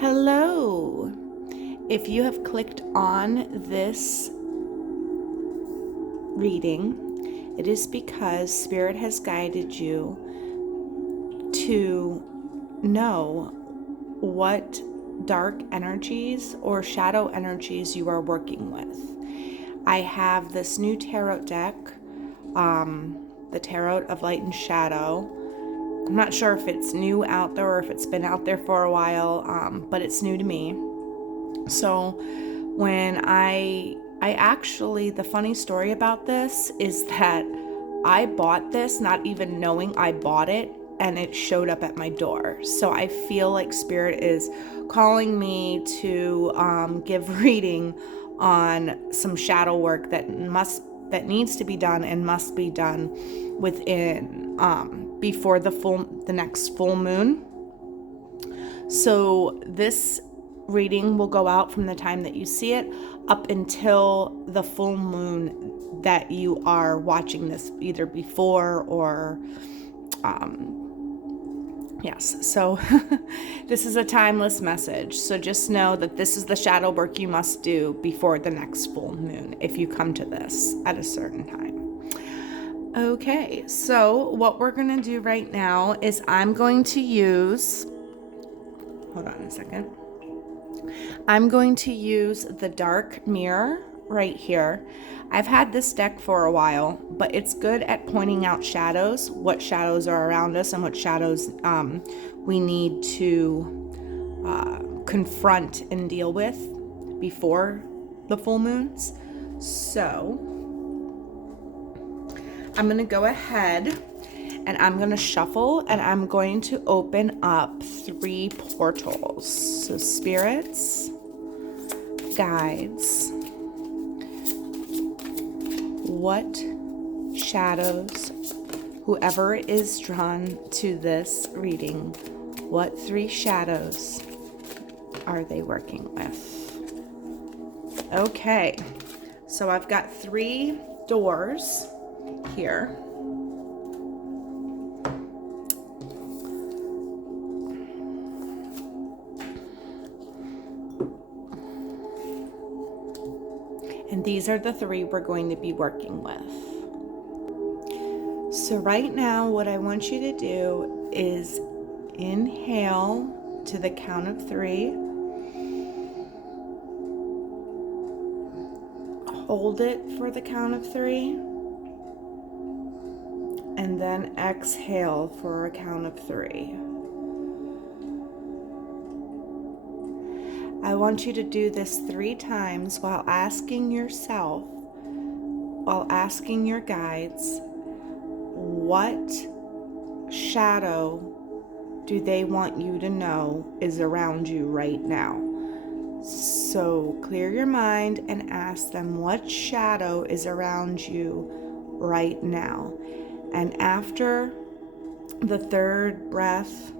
Hello. If you have clicked on this reading, it is because Spirit has guided you to know what dark energies or shadow energies you are working with. I have this new tarot deck, the Tarot of Light and Shadow. I'm not sure if it's new out there or if it's been out there for a while, but it's new to me. So when I actually, the funny story about this is that I bought this not even knowing I bought it, and it showed up at my door. So I feel like Spirit is calling me to give reading on some shadow work that needs to be done and must be done within before the next full moon. So this reading will go out from the time that you see it up until the full moon that you are watching this, either before or yes. So this is a timeless message. So just know that this is the shadow work you must do before the next full moon if you come to this at a certain time. Okay, so what we're going to do right now is I'm going to use, hold on a second. I'm going to use the dark mirror right here. I've had this deck for a while, but it's good at pointing out shadows, what shadows are around us and what shadows we need to confront and deal with before the full moons. So I'm going to go ahead and I'm going to shuffle and I'm going to open up 3 portals. So spirits, guides, what shadows, whoever is drawn to this reading, what 3 shadows are they working with? Okay, so I've got 3 doors here. And these are the 3 we're going to be working with. So right now, what I want you to do is inhale to the count of 3. Hold it for the count of 3. And then exhale for a count of 3. I want you to do this 3 times while asking yourself, while asking your guides, what shadow do they want you to know is around you right now? So clear your mind and ask them what shadow is around you right now. And after the 3rd breath,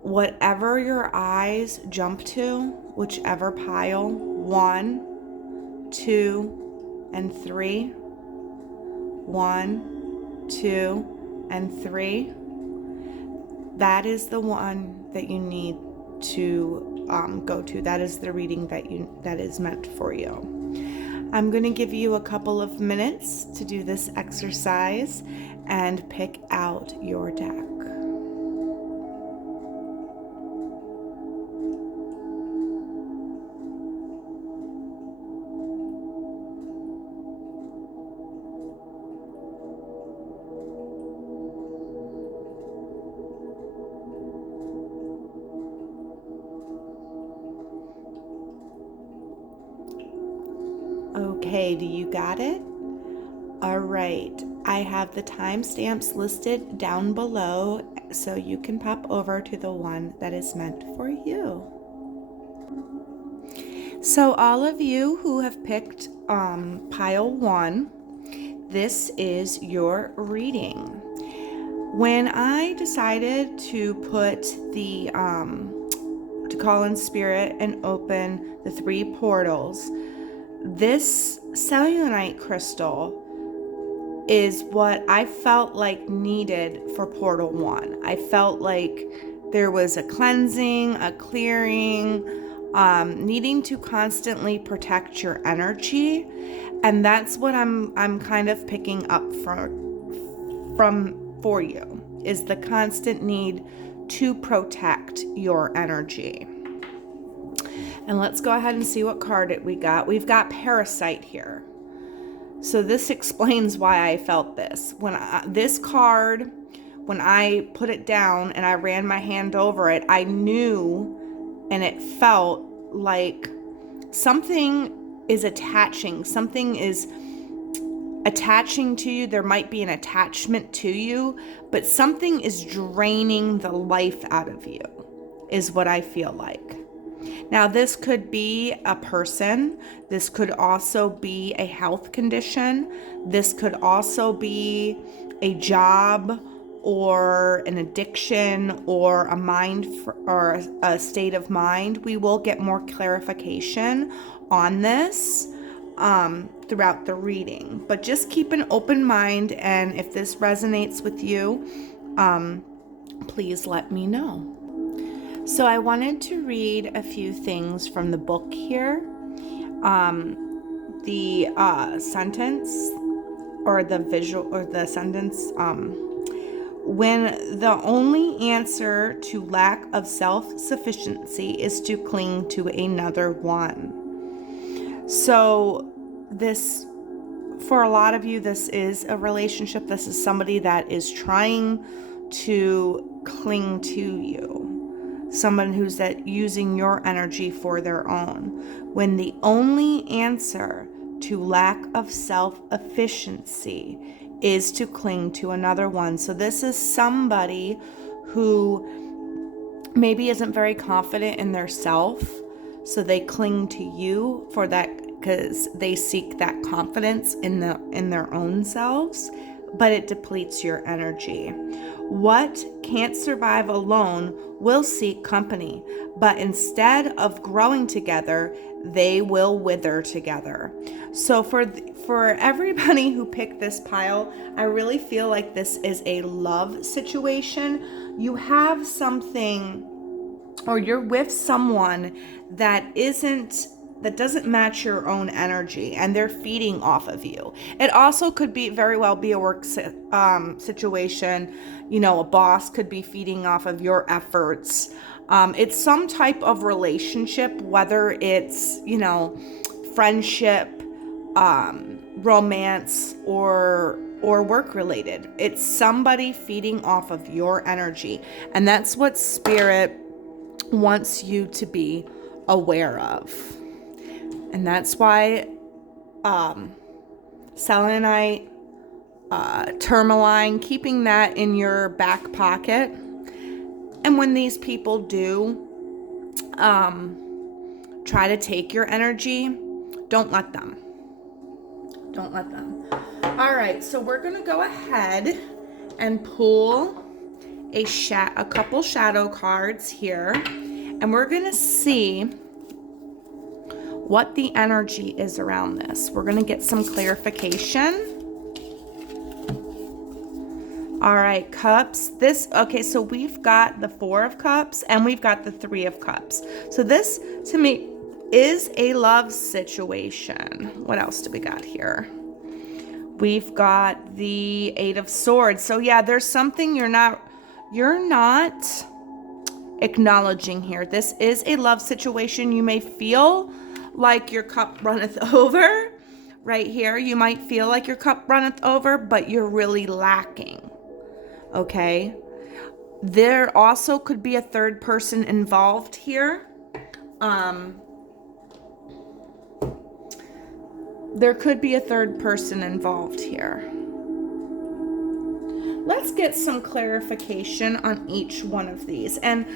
whatever your eyes jump to, whichever pile, 1, 2, and 3, 1, 2, and 3, that is the one that you need to go to. That is the reading that is meant for you. I'm going to give you a couple of minutes to do this exercise and pick out your deck. Okay, do you got it? All right, I have the timestamps listed down below so you can pop over to the one that is meant for you. So all of you who have picked pile 1, this is your reading. When I decided to put the to call in Spirit and open the 3 portals, this cellulite crystal is what I felt like needed for portal 1. I felt like there was a cleansing, a clearing, needing to constantly protect your energy. And that's what I'm kind of picking up for you, is the constant need to protect your energy. And let's go ahead and see what card we got. We've got Parasite here. So this explains why I felt this. This card, when I put it down and I ran my hand over it, I knew and it felt like something is attaching to you. There might be an attachment to you, but something is draining the life out of you, is what I feel like. Now, this could be a person. This could also be a health condition. This could also be a job or an addiction or or a state of mind. We will get more clarification on this throughout the reading, but just keep an open mind, and if this resonates with you, please let me know. So I wanted to read a few things from the book here. The sentence or the visual or the sentence, when the only answer to lack of self-sufficiency is to cling to another one. So this, for a lot of you, this is a relationship. This is somebody that is trying to cling to you. Someone who's using your energy for their own. When the only answer to lack of self-efficiency is to cling to another one. So this is somebody who maybe isn't very confident in their self, so they cling to you for that, because they seek that confidence in their own selves, but it depletes your energy. What can't survive alone will seek company, but instead of growing together, they will wither together. So for everybody who picked this pile, I really feel like this is a love situation. You have something, or you're with someone that doesn't match your own energy, and they're feeding off of you. It also could very well be a work situation. You know, a boss could be feeding off of your efforts. It's some type of relationship, whether it's, friendship, romance, or work related. It's somebody feeding off of your energy, and that's what Spirit wants you to be aware of. And that's why selenite, tourmaline, keeping that in your back pocket. And when these people do try to take your energy, don't let them. Don't let them. All right, so we're going to go ahead and pull a couple shadow cards here. And we're going to see what the energy is around this. We're going to get some clarification. All right, cups. Okay, so we've got the 4 of cups and we've got the 3 of cups. So this, to me, is a love situation. What else do we got here? We've got the 8 of swords. So yeah, there's something you're not acknowledging here. This is a love situation. You may feel like your cup runneth over right here. You might feel like your cup runneth over, but you're really lacking. Okay? There also could be a third person involved here. There could be a third person involved here. Let's get some clarification on each one of these. And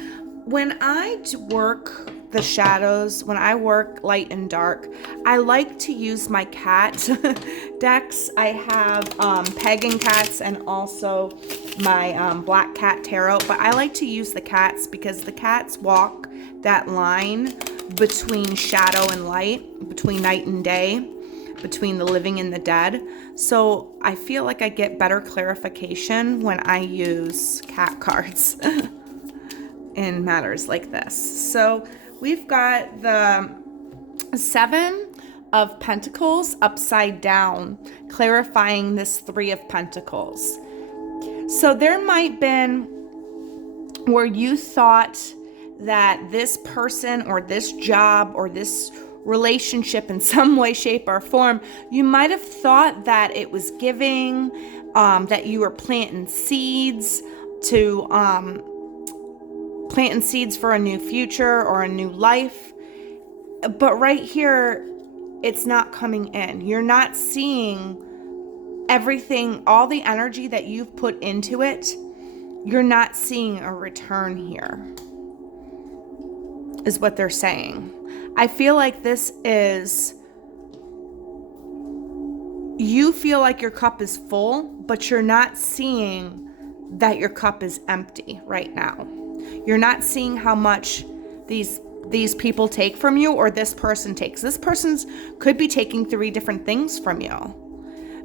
when I work the shadows, when I work light and dark, I like to use my cat decks. I have pagan cats and also my black cat tarot, but I like to use the cats because the cats walk that line between shadow and light, between night and day, between the living and the dead. So I feel like I get better clarification when I use cat cards. in matters like this. So we've got the 7 of Pentacles upside down, clarifying this 3 of Pentacles. So there might been where you thought that this person or this job or this relationship in some way, shape, or form, you might have thought that it was giving, that you were planting seeds for a new future or a new life. But right here, it's not coming in. You're not seeing everything, all the energy that you've put into it. You're not seeing a return here, is what they're saying. I feel like this is, you feel like your cup is full, but you're not seeing that your cup is empty right now. You're not seeing how much these people take from you, or this person takes. This person's could be taking 3 different things from you.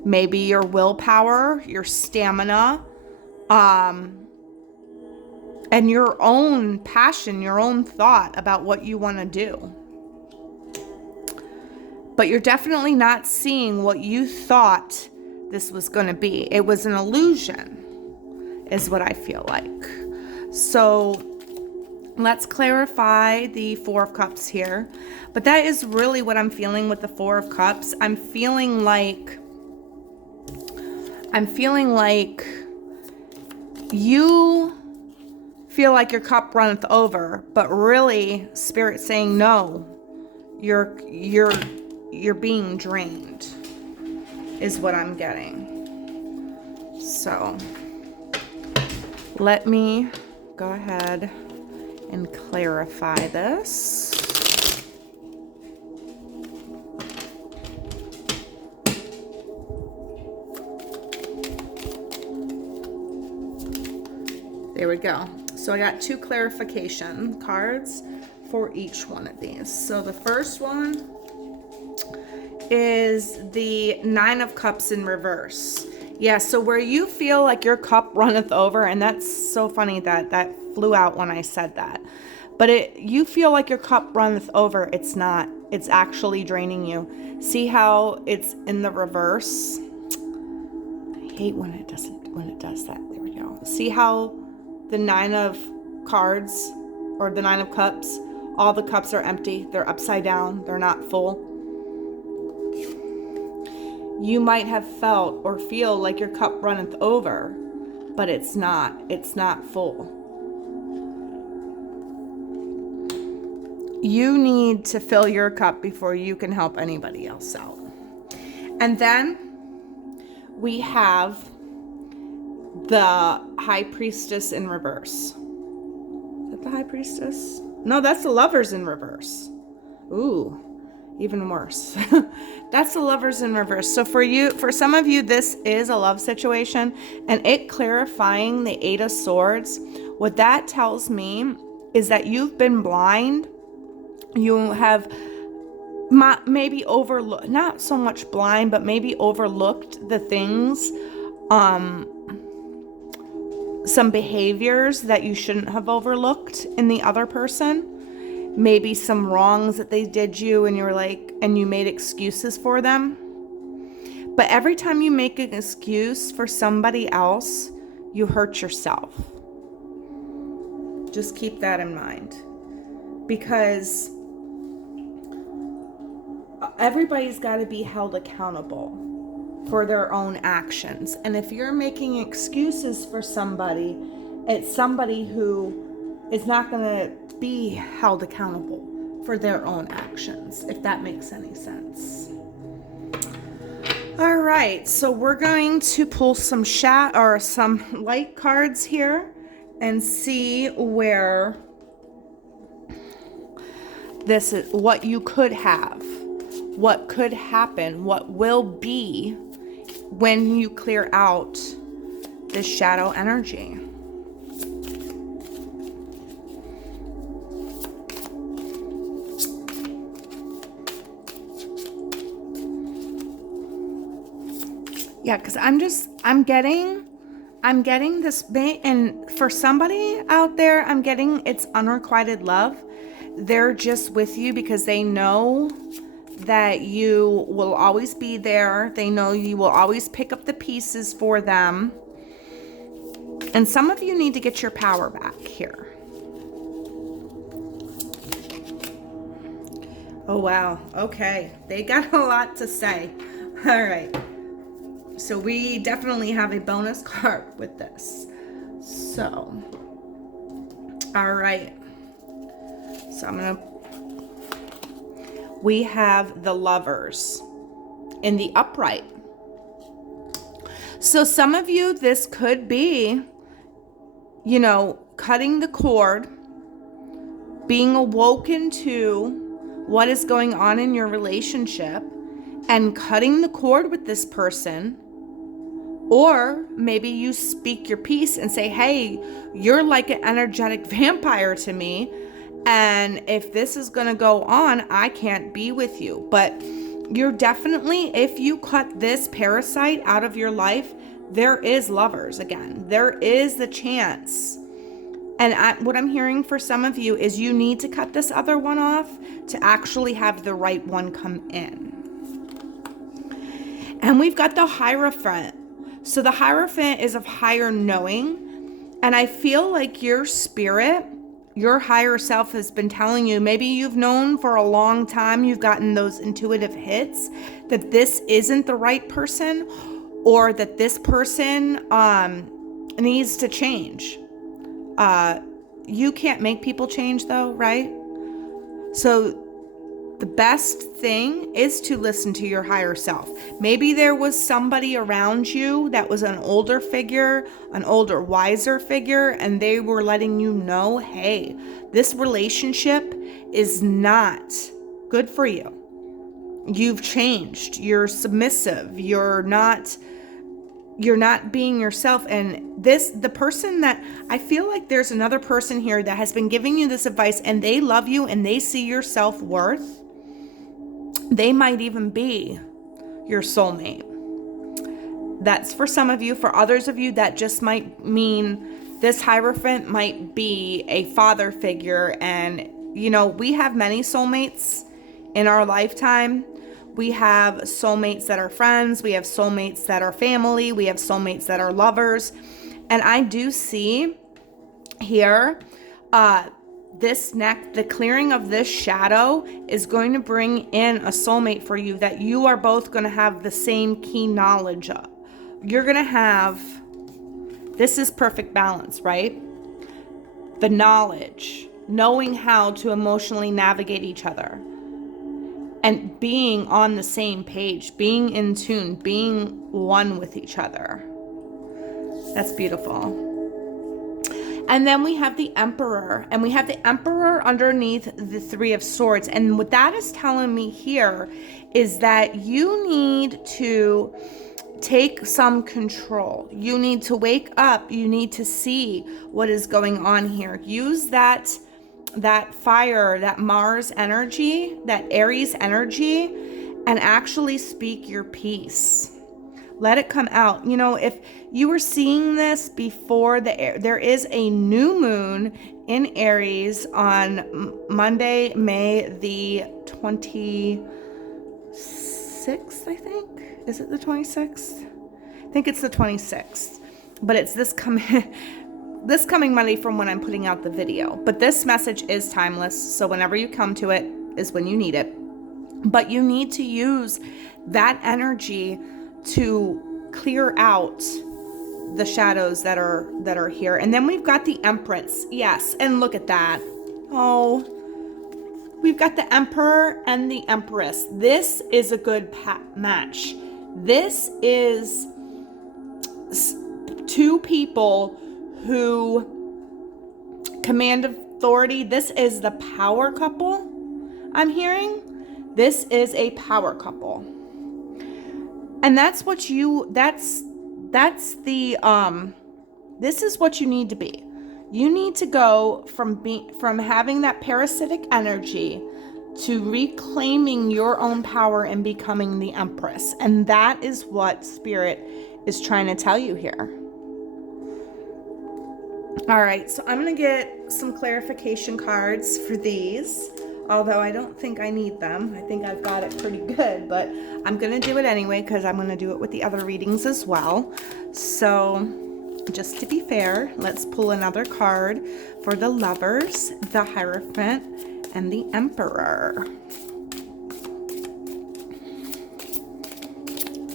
Maybe your willpower, your stamina, and your own passion, your own thought about what you want to do. But you're definitely not seeing what you thought this was going to be. It was an illusion, is what I feel like. So let's clarify the 4 of Cups here. But that is really what I'm feeling with the 4 of Cups. I'm feeling like you feel like your cup runneth over, but really Spirit's saying no. You're being drained, is what I'm getting. So let me go ahead and clarify this. There we go. So I got 2 clarification cards for each one of these. So the first one is the 9 of Cups in reverse. Yeah, so where you feel like your cup runneth over, and that's so funny that flew out when I said that. But you feel like your cup runneth over, it's not. It's actually draining you. See how it's in the reverse? I hate when it does that. There we go. See how the 9 of cards, or the 9 of Cups, all the cups are empty. They're upside down. They're not full. You might have felt or feel like your cup runneth over, but it's not. It's not full. You need to fill your cup before you can help anybody else out. And then we have the High Priestess in reverse. Is that the High Priestess? No, that's the Lovers in reverse. Ooh, even worse. That's the Lovers in reverse. So for some of you, this is a love situation, and it clarifying the 8 of Swords. What that tells me is that you've been blind. You have maybe overlooked, not so much blind, but maybe overlooked the things, some behaviors that you shouldn't have overlooked in the other person. Maybe some wrongs that they did you, and you made excuses for them. But every time you make an excuse for somebody else, you hurt yourself. Just keep that in mind. Because everybody's got to be held accountable for their own actions. And if you're making excuses for somebody, it's somebody who is not going to be held accountable for their own actions, if that makes any sense. All right, so we're going to pull some some light cards here and see where this is, what you could have, what could happen, what will be when you clear out this shadow energy. Yeah, because I'm getting I'm getting this, and for somebody out there, I'm getting it's unrequited love. They're just with you because they know that you will always be there. They know you will always pick up the pieces for them. And some of you need to get your power back here. Oh, wow. Okay. They got a lot to say. All right. So we definitely have a bonus card with this. So, all right. So we have the Lovers in the upright. So some of you, this could be, cutting the cord, being awoken to what is going on in your relationship and cutting the cord with this person. Or maybe you speak your piece and say, hey, you're like an energetic vampire to me. And if this is going to go on, I can't be with you. But you're definitely, if you cut this parasite out of your life, there is Lovers again. There is the chance. And what I'm hearing for some of you is you need to cut this other one off to actually have the right one come in. And we've got the Hierophant. So the Hierophant is of higher knowing. And I feel like your spirit, your higher self has been telling you, maybe you've known for a long time, you've gotten those intuitive hits that this isn't the right person, or that this person needs to change. You can't make people change though, right? So the best thing is to listen to your higher self. Maybe there was somebody around you that was an older figure, an older, wiser figure, and they were letting you know, hey, this relationship is not good for you. You've changed. You're submissive. You're not being yourself. And the person that I feel like there's another person here that has been giving you this advice, and they love you and they see your self-worth. They might even be your soulmate. That's for some of you. For others of you, that just might mean this Hierophant might be a father figure. And, we have many soulmates in our lifetime. We have soulmates that are friends. We have soulmates that are family. We have soulmates that are lovers. And I do see here, the clearing of this shadow is going to bring in a soulmate for you that you are both going to have the same key knowledge of. You're going to have, this is perfect balance, right? The knowledge, knowing how to emotionally navigate each other, and being on the same page, being in tune, being one with each other. That's beautiful. And then we have the Emperor, and we have the Emperor underneath the Three of Swords. And what that is telling me here is that you need to take some control. You need to wake up. You need to see what is going on here. Use that fire, that Mars energy, that Aries energy, and actually speak your piece. Let it come out. If you were seeing this before there is a new moon in Aries on Monday, May the 26th, I think. Is it the 26th? I think it's the 26th. But it's this coming Monday from when I'm putting out the video. But this message is timeless. So whenever you come to it is when you need it. But you need to use that energy to clear out the shadows that are here. And then we've got the Empress. Yes, and look at that. Oh, we've got the Emperor and the Empress. This is a good match. This is two people who command authority. This is the power couple I'm hearing. This is a power couple. And that's what this is what you need to be. You need to go from having that parasitic energy to reclaiming your own power and becoming the Empress. And that is what Spirit is trying to tell you here. All right, so I'm going to get some clarification cards for these, although I don't think I need them. I think I've got it pretty good, but I'm going to do it anyway because I'm going to do it with the other readings as well. So just to be fair, let's pull another card for the Lovers, the Hierophant, and the Emperor.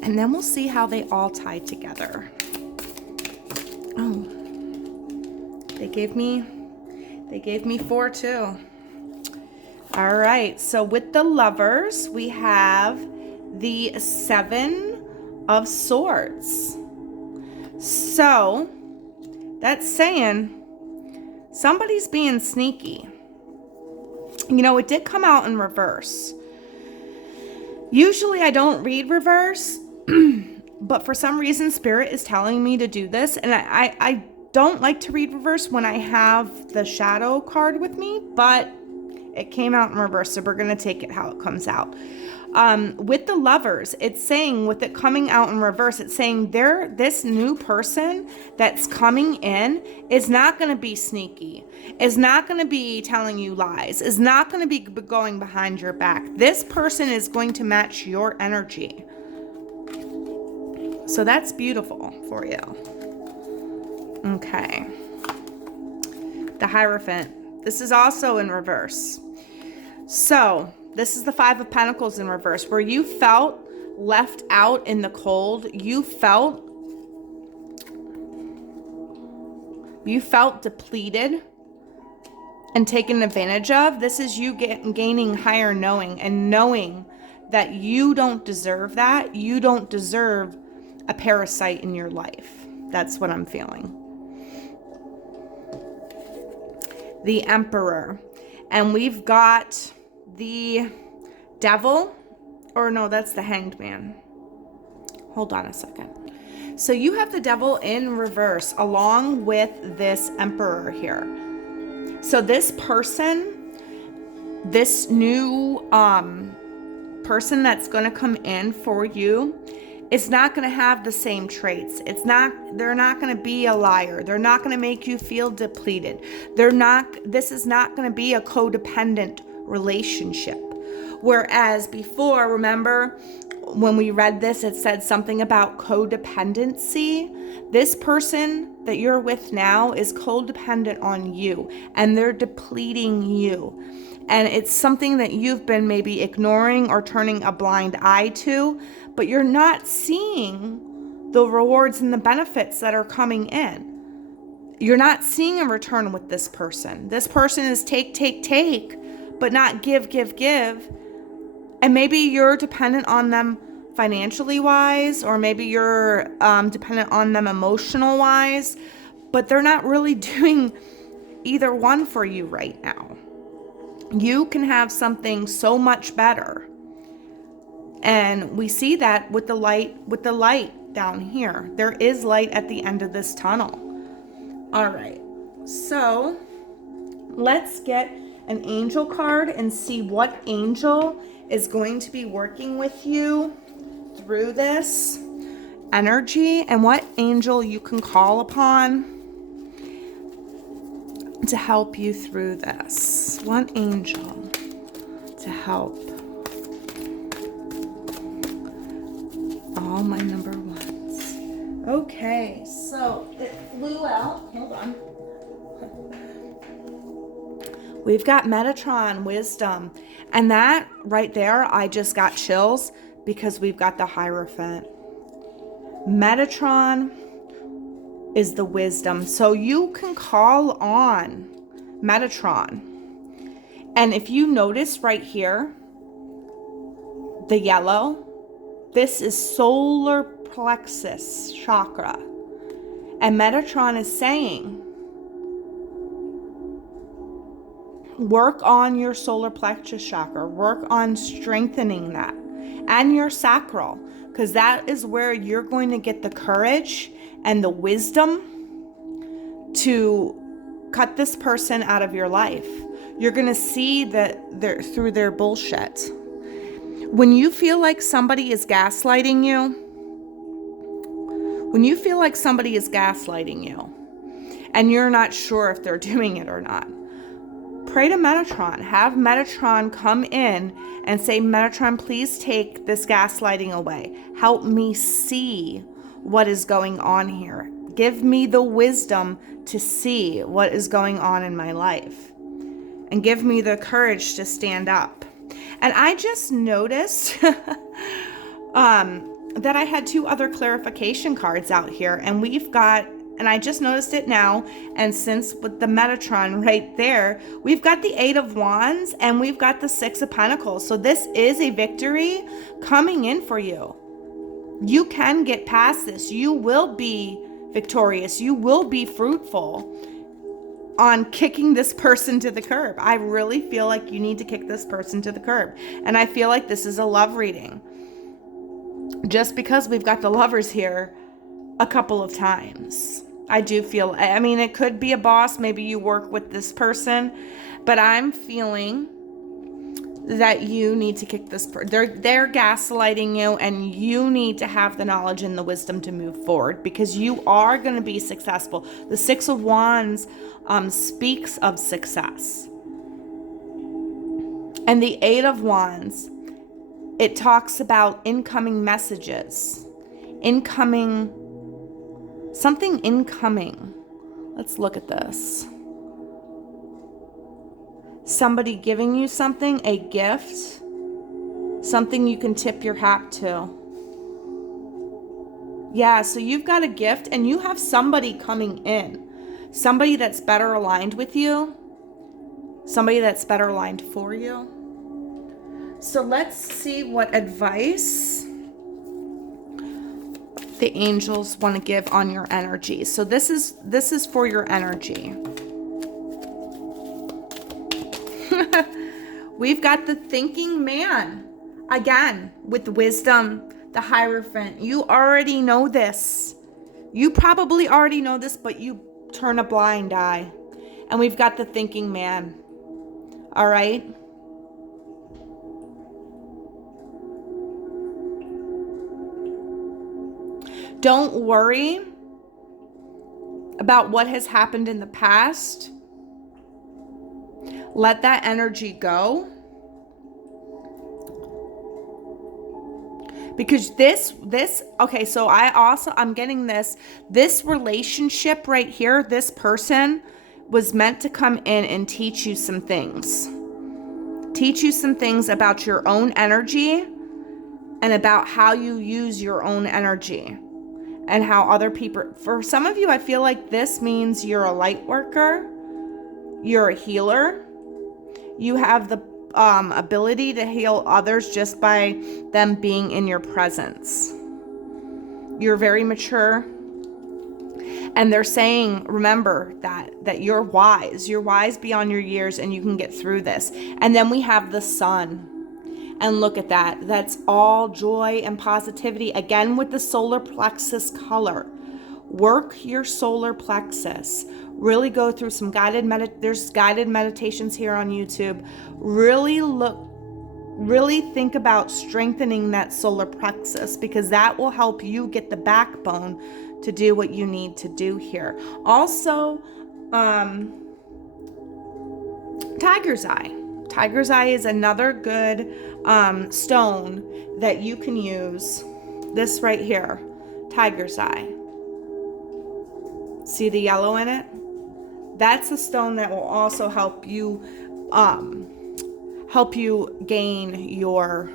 And then we'll see how they all tie together. Oh, they gave me 4 too. All right, so with the Lovers, we have the 7 of Swords. So that's saying somebody's being sneaky. You know, it did come out in reverse. Usually I don't read reverse, but for some reason Spirit is telling me to do this, and I don't like to read reverse when I have the shadow card with me, but it came out in reverse, so we're going to take it how it comes out. With the Lovers, it's saying, with it coming out in reverse, it's saying this new person that's coming in is not going to be sneaky, is not going to be telling you lies, is not going to be going behind your back. This person is going to match your energy. So that's beautiful for you. Okay. The Hierophant. This is also in reverse. So this is the 5 of Pentacles in reverse, where you felt left out in the cold. You felt depleted and taken advantage of. This is you gaining higher knowing and knowing that you don't deserve that. You don't deserve a parasite in your life. That's what I'm feeling. The Emperor. And we've got the Devil, or no, that's the Hanged Man. Hold on a second. So you have the Devil in reverse along with this Emperor here. So this person, this new person that's going to come in for you, it's not going to have the same traits. They're not going to be a liar. They're not going to make you feel depleted. This is not going to be a codependent relationship. Whereas before, remember when we read this, it said something about codependency. This person that you're with now is codependent on you, and they're depleting you. And it's something that you've been maybe ignoring or turning a blind eye to, but you're not seeing the rewards and the benefits that are coming in. You're not seeing a return with this person. This person is take, but not give. And maybe you're dependent on them financially wise, or maybe you're dependent on them emotional wise, but they're not really doing either one for you right now. You can have something so much better. And we see that with the light down here. There is light at the end of this tunnel. All right. So let's get an angel card and see what angel is going to be working with you through this energy, and what angel you can call upon to help you through this. One angel to help all my number ones. Okay, so it flew out. Hold on. We've got Metatron, Wisdom. And that right there, I just got chills because we've got the Hierophant. Metatron is the wisdom. So you can call on Metatron. And if you notice right here, the yellow, this is solar plexus chakra. And Metatron is saying, work on your solar plexus chakra. Work on strengthening that. And your sacral. Because that is where you're going to get the courage and the wisdom to cut this person out of your life. You're going to see that they're through their bullshit. When you feel like somebody is gaslighting you, and you're not sure if they're doing it or not. Pray to Metatron. Have Metatron come in and say, Metatron, please take this gaslighting away. Help me see what is going on here. Give me the wisdom to see what is going on in my life. And give me the courage to stand up. And I just noticed that I had 2 other clarification cards out here. And we've got, and I just noticed it now, and since with the Metatron right there, we've got the 8 of Wands and we've got the 6 of Pentacles. So this is a victory coming in for you. You can get past this. You will be victorious. You will be fruitful on kicking this person to the curb. I really feel like you need to kick this person to the curb. And I feel like this is a love reading. Just because we've got the Lovers here a couple of times. I do feel, I mean, it could be a boss. Maybe you work with this person. But I'm feeling that you need to kick this person. They're gaslighting you, and you need to have the knowledge and the wisdom to move forward, because you are going to be successful. The 6 of Wands speaks of success. And the 8 of Wands, it talks about incoming messages. Something incoming. Let's look at this. Somebody giving you something, a gift, something you can tip your hat to. Yeah, so you've got a gift and you have somebody coming in. Somebody that's better aligned with you. Somebody that's better aligned for you. So let's see what advice the angels want to give on your energy. So this is for your energy. We've got the thinking man. Again, with wisdom, the Hierophant. You already know this. You probably already know this, but you turn a blind eye. And we've got the thinking man. All right? Don't worry about what has happened in the past. Let that energy go. Because okay, so I'm getting this relationship right here, this person was meant to come in and teach you some things. Teach you some things about your own energy and about how you use your own energy and how other people, for some of you, I feel like this means you're a light worker, you're a healer. You have the ability to heal others just by them being in your presence. You're very mature. And they're saying, remember that you're wise. You're wise beyond your years and you can get through this. And then we have the sun. And look at that. That's all joy and positivity. Again, with the solar plexus color. Work your solar plexus. Really go through some there's guided meditations here on YouTube. Really think about strengthening that solar plexus, because that will help you get the backbone to do what you need to do here. Also, tiger's eye. Tiger's eye is another good stone that you can use. This right here, tiger's eye. See the yellow in it? That's a stone that will also help you gain your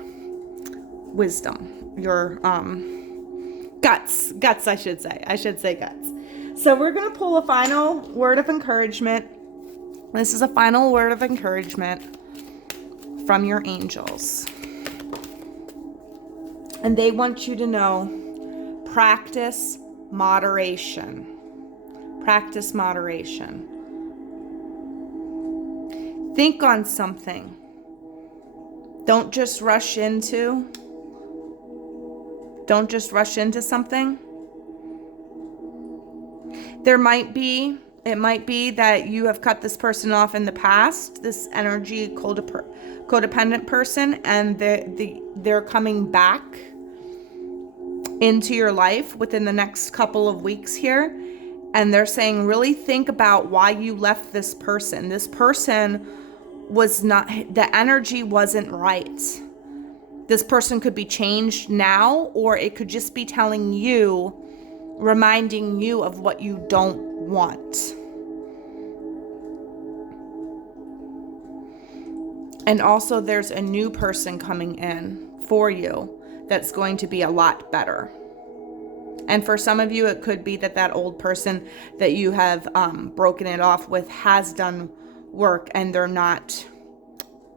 wisdom, your guts, I should say guts. So we're going to pull a final word of encouragement. This is a final word of encouragement from your angels. And they want you to know, practice moderation. Practice moderation. Think on something. Don't just rush into something. It might be that you have cut this person off in the past, this energy codependent person, and they're coming back into your life within the next couple of weeks here. And they're saying, really think about why you left this person. This person was not, the energy wasn't right. This person could be changed now, or it could just be telling you, reminding you of what you don't want. And also there's a new person coming in for you that's going to be a lot better. And for some of you, it could be that old person that you have broken it off with has done work and they're not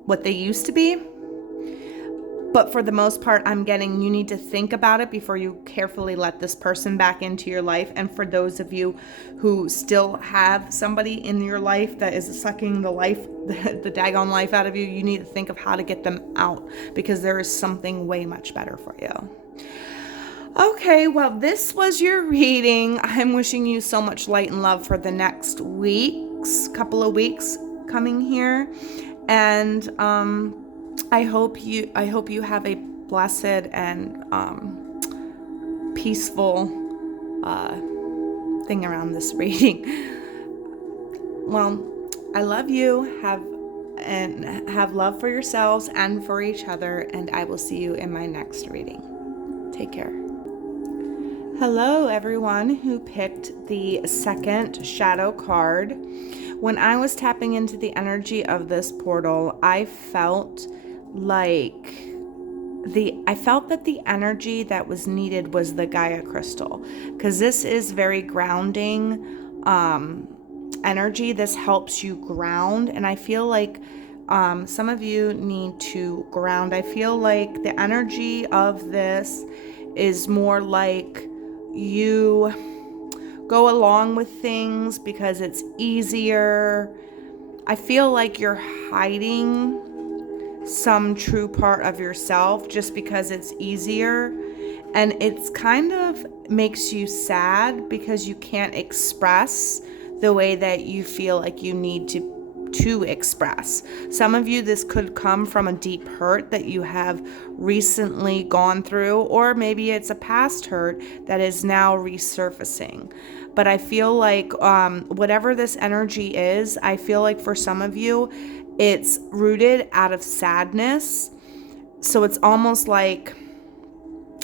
what they used to be. But for the most part, I'm getting you need to think about it before you carefully let this person back into your life. And for those of you who still have somebody in your life that is sucking the daggone life out of you, you need to think of how to get them out, because there is something way much better for you. Okay, well, this was your reading. I'm wishing you so much light and love for the next couple of weeks coming here. And I hope you have a blessed and peaceful thing around this reading. Well, I love you. Have love for yourselves and for each other, and I will see you in my next reading. Take care. Hello, everyone who picked the second shadow card. When I was tapping into the energy of this portal, I felt that the energy that was needed was the Gaia crystal, because this is very grounding energy. This helps you ground, and I feel like some of you need to ground. I feel like the energy of this is more like you go along with things because it's easier. I feel like you're hiding some true part of yourself just because it's easier, and it's kind of makes you sad because you can't express the way that you feel like you need to express. Some of you, this could come from a deep hurt that you have recently gone through, or maybe it's a past hurt that is now resurfacing. But I feel like whatever this energy is, I feel like for some of you, it's rooted out of sadness. So it's almost like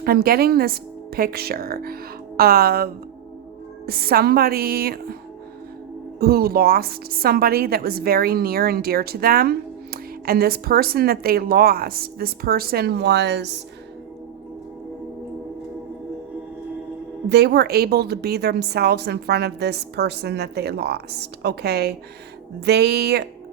I'm getting this picture of somebody who lost somebody that was very near and dear to them. And this person that they lost, they were able to be themselves in front of this person that they lost, okay?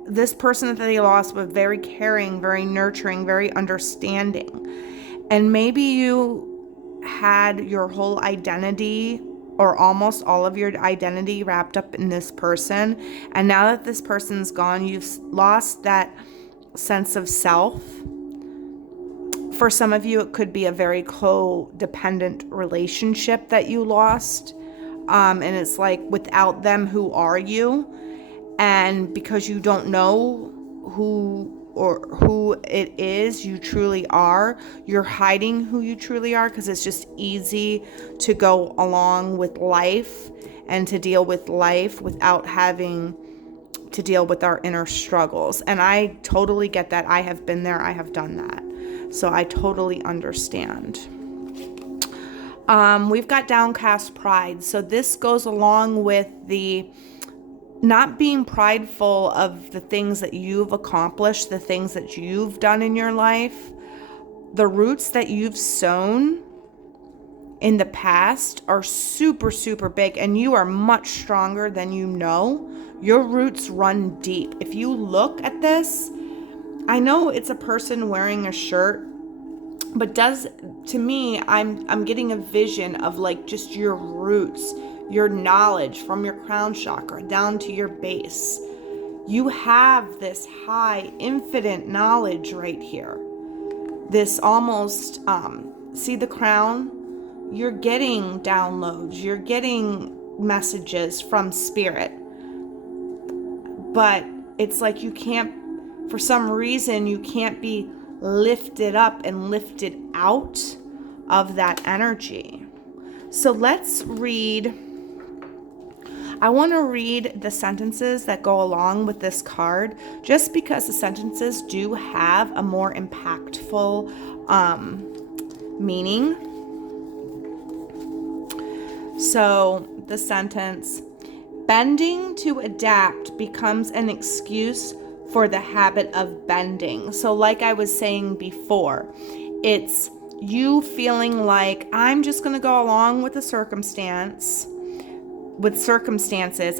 This person that they lost was very caring, very nurturing, very understanding. And maybe you had your whole identity, or almost all of your identity, wrapped up in this person. And now that this person's gone, you've lost that sense of self. For some of you, it could be a very codependent relationship that you lost. And it's like, without them, who are you? And because you don't know who it is you truly are, you're hiding who you truly are, because it's just easy to go along with life and to deal with life without having to deal with our inner struggles. And I totally get that. I have been there. I have done that. So I totally understand. We've got downcast pride. So this goes along with the not being prideful of the things that you've accomplished, the things that you've done in your life. The roots that you've sown in the past are super, super big, and you are much stronger than you know. Your roots run deep. If you look at this, I know it's a person wearing a shirt, but to me, I'm getting a vision of like just your roots, your knowledge from your crown chakra down to your base. You have this high, infinite knowledge right here. This almost, see the crown? You're getting downloads, you're getting messages from spirit. But it's like you can't, for some reason, you can't be lifted up and lifted out of that energy. So let's read I want to read the sentences that go along with this card, just because the sentences do have a more impactful meaning. So the sentence, bending to adapt becomes an excuse for the habit of bending. So like I was saying before, it's you feeling like I'm just going to go along with the circumstances,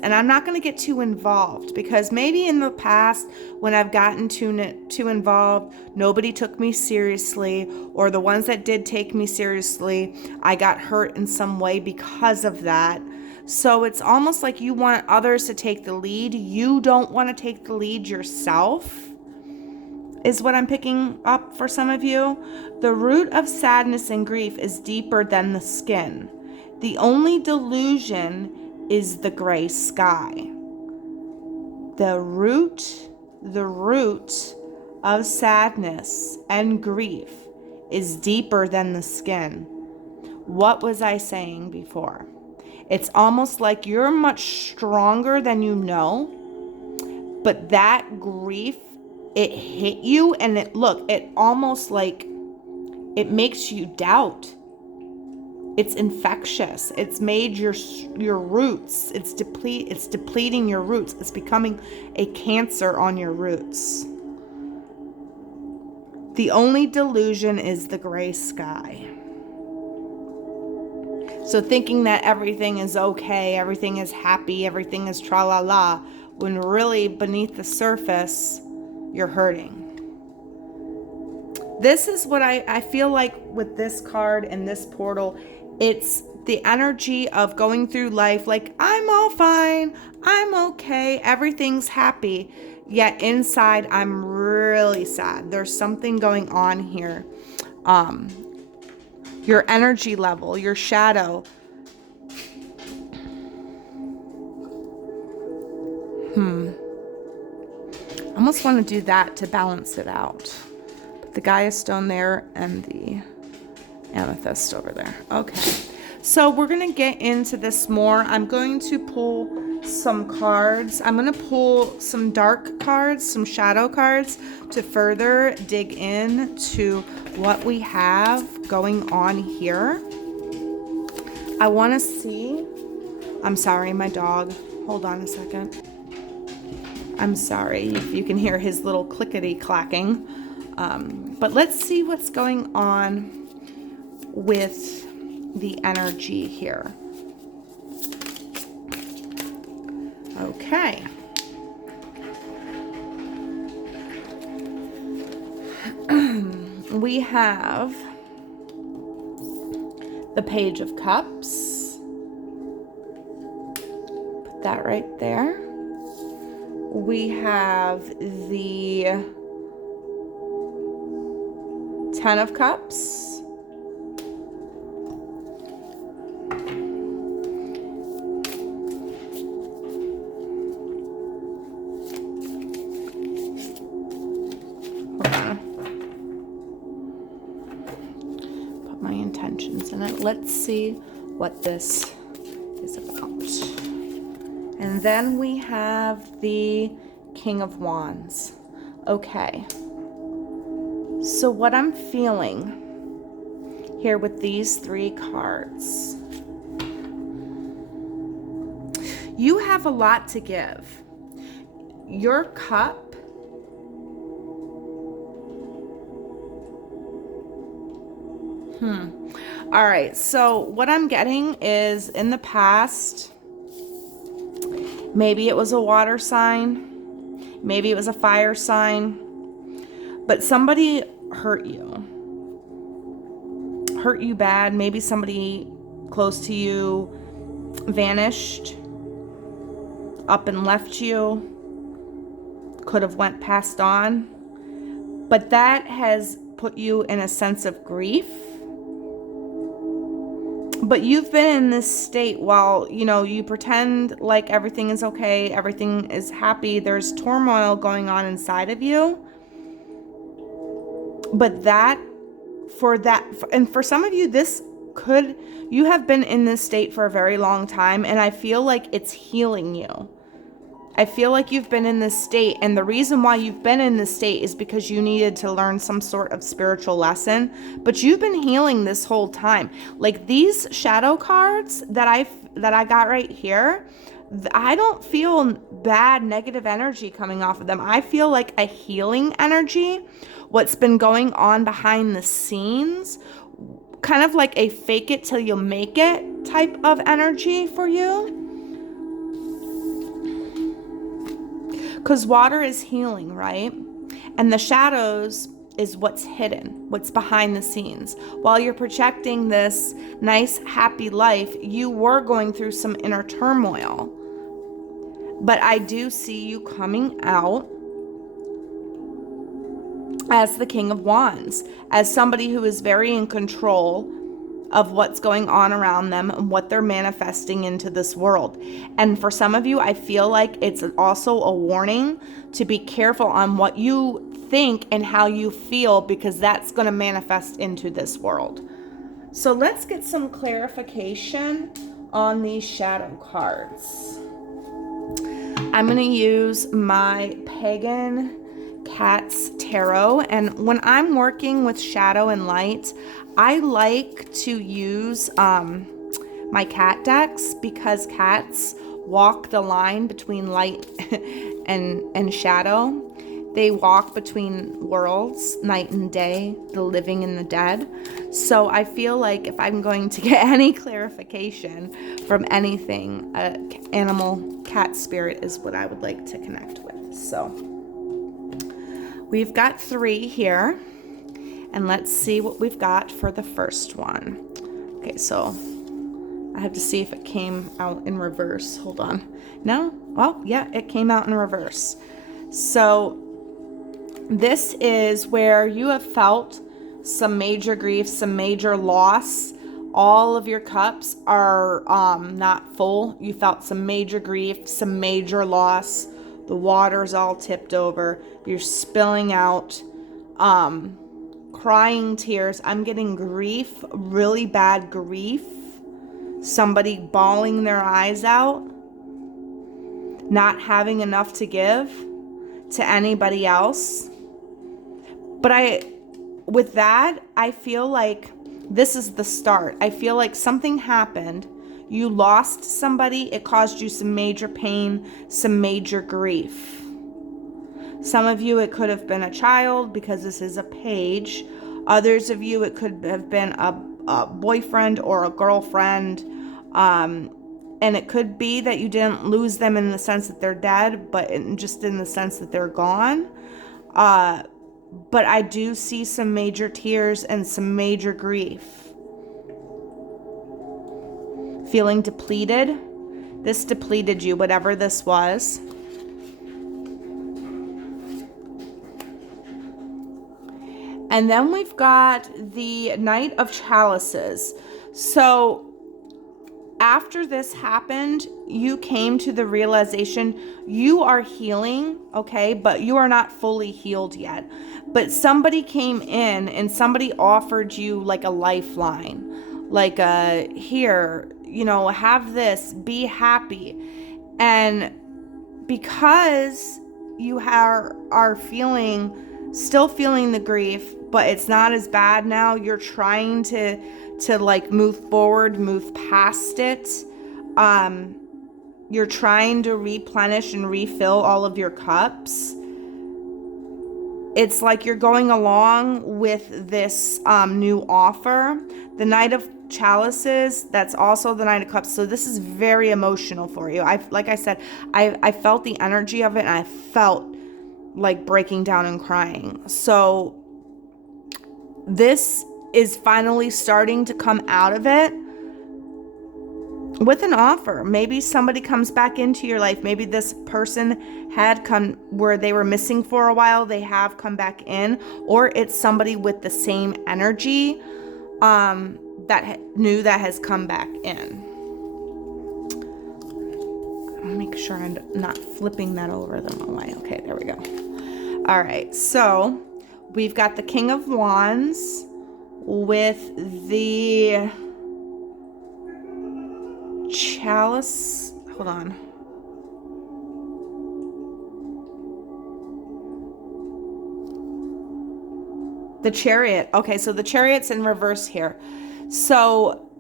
and I'm not going to get too involved, because maybe in the past when I've gotten too involved, nobody took me seriously, or the ones that did take me seriously, I got hurt in some way because of that. So it's almost like you want others to take the lead. You don't want to take the lead yourself, is what I'm picking up for some of you. The root of sadness and grief is deeper than the skin. The only delusion is the gray sky. The root of sadness and grief is deeper than the skin. What was I saying before? It's almost like you're much stronger than you know, but that grief, it hit you, and it almost like it makes you doubt. It's infectious. It's made your roots. It's depleting your roots. It's becoming a cancer on your roots. The only delusion is the gray sky. So thinking that everything is okay, everything is happy, everything is tra-la-la, when really beneath the surface, you're hurting. This is what I feel like with this card and this portal. It's the energy of going through life like, I'm all fine, I'm okay, everything's happy. Yet inside, I'm really sad. There's something going on here. Your energy level, your shadow. I almost want to do that to balance it out. Put the Gaia stone there and the amethyst over there. Okay. So we're going to get into this more. I'm going to pull some cards. I'm going to pull some dark cards, some shadow cards, to further dig into what we have going on here. I want to see. I'm sorry, my dog. Hold on a second. I'm sorry if you can hear his little clickety clacking. But let's see what's going on with the energy here. Okay. We have the Page of Cups. Put that right there. We have the Ten of Cups. Put my intentions in it. Let's see what this is about. And then we have the King of Wands. Okay. So what I'm feeling here with these three cards, you have a lot to give. Your cup All right, so what I'm getting is, in the past, maybe it was a water sign, maybe it was a fire sign, but somebody hurt you bad. Maybe somebody close to you vanished, up and left you, could have went passed on, but that has put you in a sense of grief. But you've been in this state while, you pretend like everything is okay, everything is happy. There's turmoil going on inside of you. But and for some of you, this you have been in this state for a very long time, and I feel like it's healing you. I feel like you've been in this state, and the reason why you've been in this state is because you needed to learn some sort of spiritual lesson, but you've been healing this whole time. Like these shadow cards that I got right here, I don't feel bad negative energy coming off of them. I feel like a healing energy, what's been going on behind the scenes, kind of like a fake it till you make it type of energy for you. Because water is healing, right? And the shadows is what's hidden, what's behind the scenes. While you're projecting this nice, happy life, you were going through some inner turmoil. But I do see you coming out as the King of Wands, as somebody who is very in control of what's going on around them and what they're manifesting into this world. And for some of you, I feel like it's also a warning to be careful on what you think and how you feel, because that's going to manifest into this world. So let's get some clarification on these shadow cards. I'm going to use my Pagan Cats Tarot, and when I'm working with shadow and light, I like to use my cat decks, because cats walk the line between light and shadow. They walk between worlds, night and day, the living and the dead. So I feel like if I'm going to get any clarification from anything, animal cat spirit is what I would like to connect with. So we've got 3 here, and let's see what we've got for the first one. Okay, so I have to see if it came out in reverse. Hold on. No? Well, yeah, it came out in reverse. So this is where you have felt some major grief, some major loss. All of your cups are not full. You felt some major grief, some major loss. The water's all tipped over. You're spilling out crying tears. I'm getting grief, really bad grief. Somebody bawling their eyes out, not having enough to give to anybody else. But with that, I feel like this is the start. I feel like something happened. You lost somebody. It caused you some major pain, some major grief. Some of you, it could have been a child, because this is a page. Others of you, it could have been a boyfriend or a girlfriend. And it could be that you didn't lose them in the sense that they're dead, but just in the sense that they're gone. But I do see some major tears and some major grief. Feeling depleted. This depleted you, whatever this was. And then we've got the Knight of Chalices. So after this happened, you came to the realization you are healing, okay, but you are not fully healed yet. But somebody came in and somebody offered you like a lifeline, like here, have this, be happy. And because you are still feeling the grief, but it's not as bad now, you're trying to like move forward, move past it. You're trying to replenish and refill all of your cups. It's like you're going along with this new offer. The Knight of Chalices, that's also the Knight of Cups. So this is very emotional for you. Like I said, I felt the energy of it, and I felt like breaking down and crying. So this is finally starting to come out of it with an offer. Maybe somebody comes back into your life. Maybe this person had come where they were missing for a while. They have come back in, or it's somebody with the same energy that has come back in. I'll make sure I'm not flipping that over the wrong way. Okay, there we go. All right, so we've got the King of Wands with the Chalice. Hold on. The Chariot. Okay, so the Chariot's in reverse here. So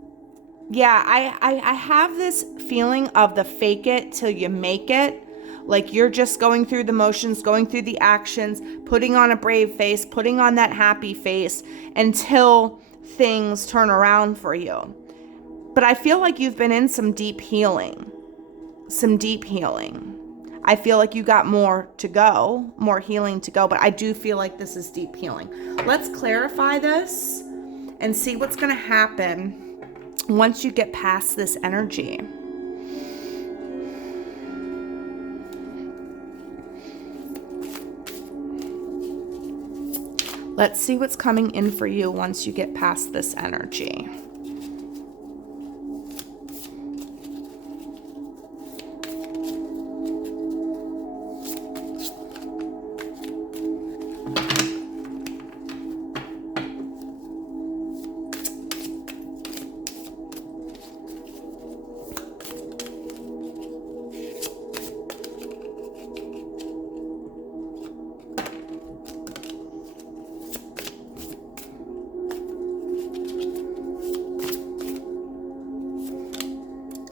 yeah, I have this feeling of the fake it till you make it. Like you're just going through the motions, going through the actions, putting on a brave face, putting on that happy face until things turn around for you. But I feel like you've been in some deep healing. Some deep healing. I feel like you got more to go, more healing to go, but I do feel like this is deep healing. Let's clarify this and see what's going to happen once you get past this energy. Let's see what's coming in for you once you get past this energy.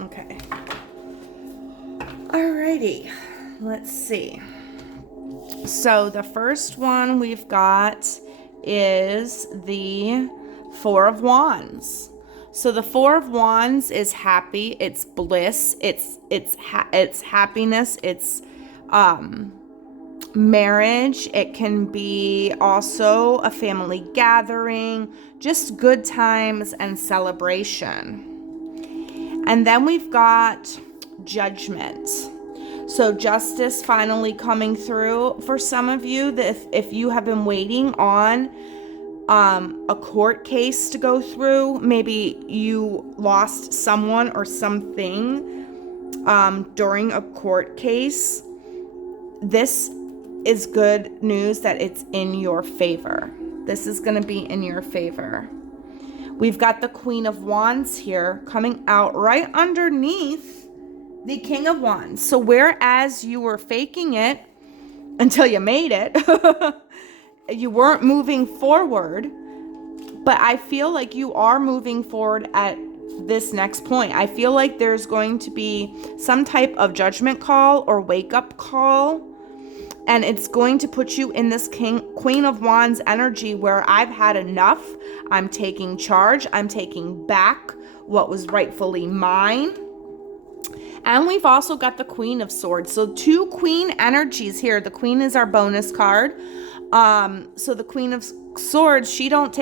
Okay. Alrighty. Let's see. So the first one we've got is the Four of Wands. So the Four of Wands is happy, it's bliss, it's happiness, it's marriage. It can be also a family gathering, just good times and celebration. And then we've got Judgment. So justice finally coming through for some of you. That if you have been waiting on a court case to go through, maybe you lost someone or something during a court case, this is good news that it's in your favor. This is going to be in your favor. We've got the Queen of Wands here coming out right underneath the King of Wands. So whereas you were faking it until you made it, you weren't moving forward, but I feel like you are moving forward at this next point. I feel like there's going to be some type of judgment call or wake up call, and it's going to put you in this Queen of Wands energy where I've had enough. I'm taking charge. I'm taking back what was rightfully mine. And we've also got the Queen of Swords. So two Queen energies here. The Queen is our bonus card. So the Queen of Swords, she don't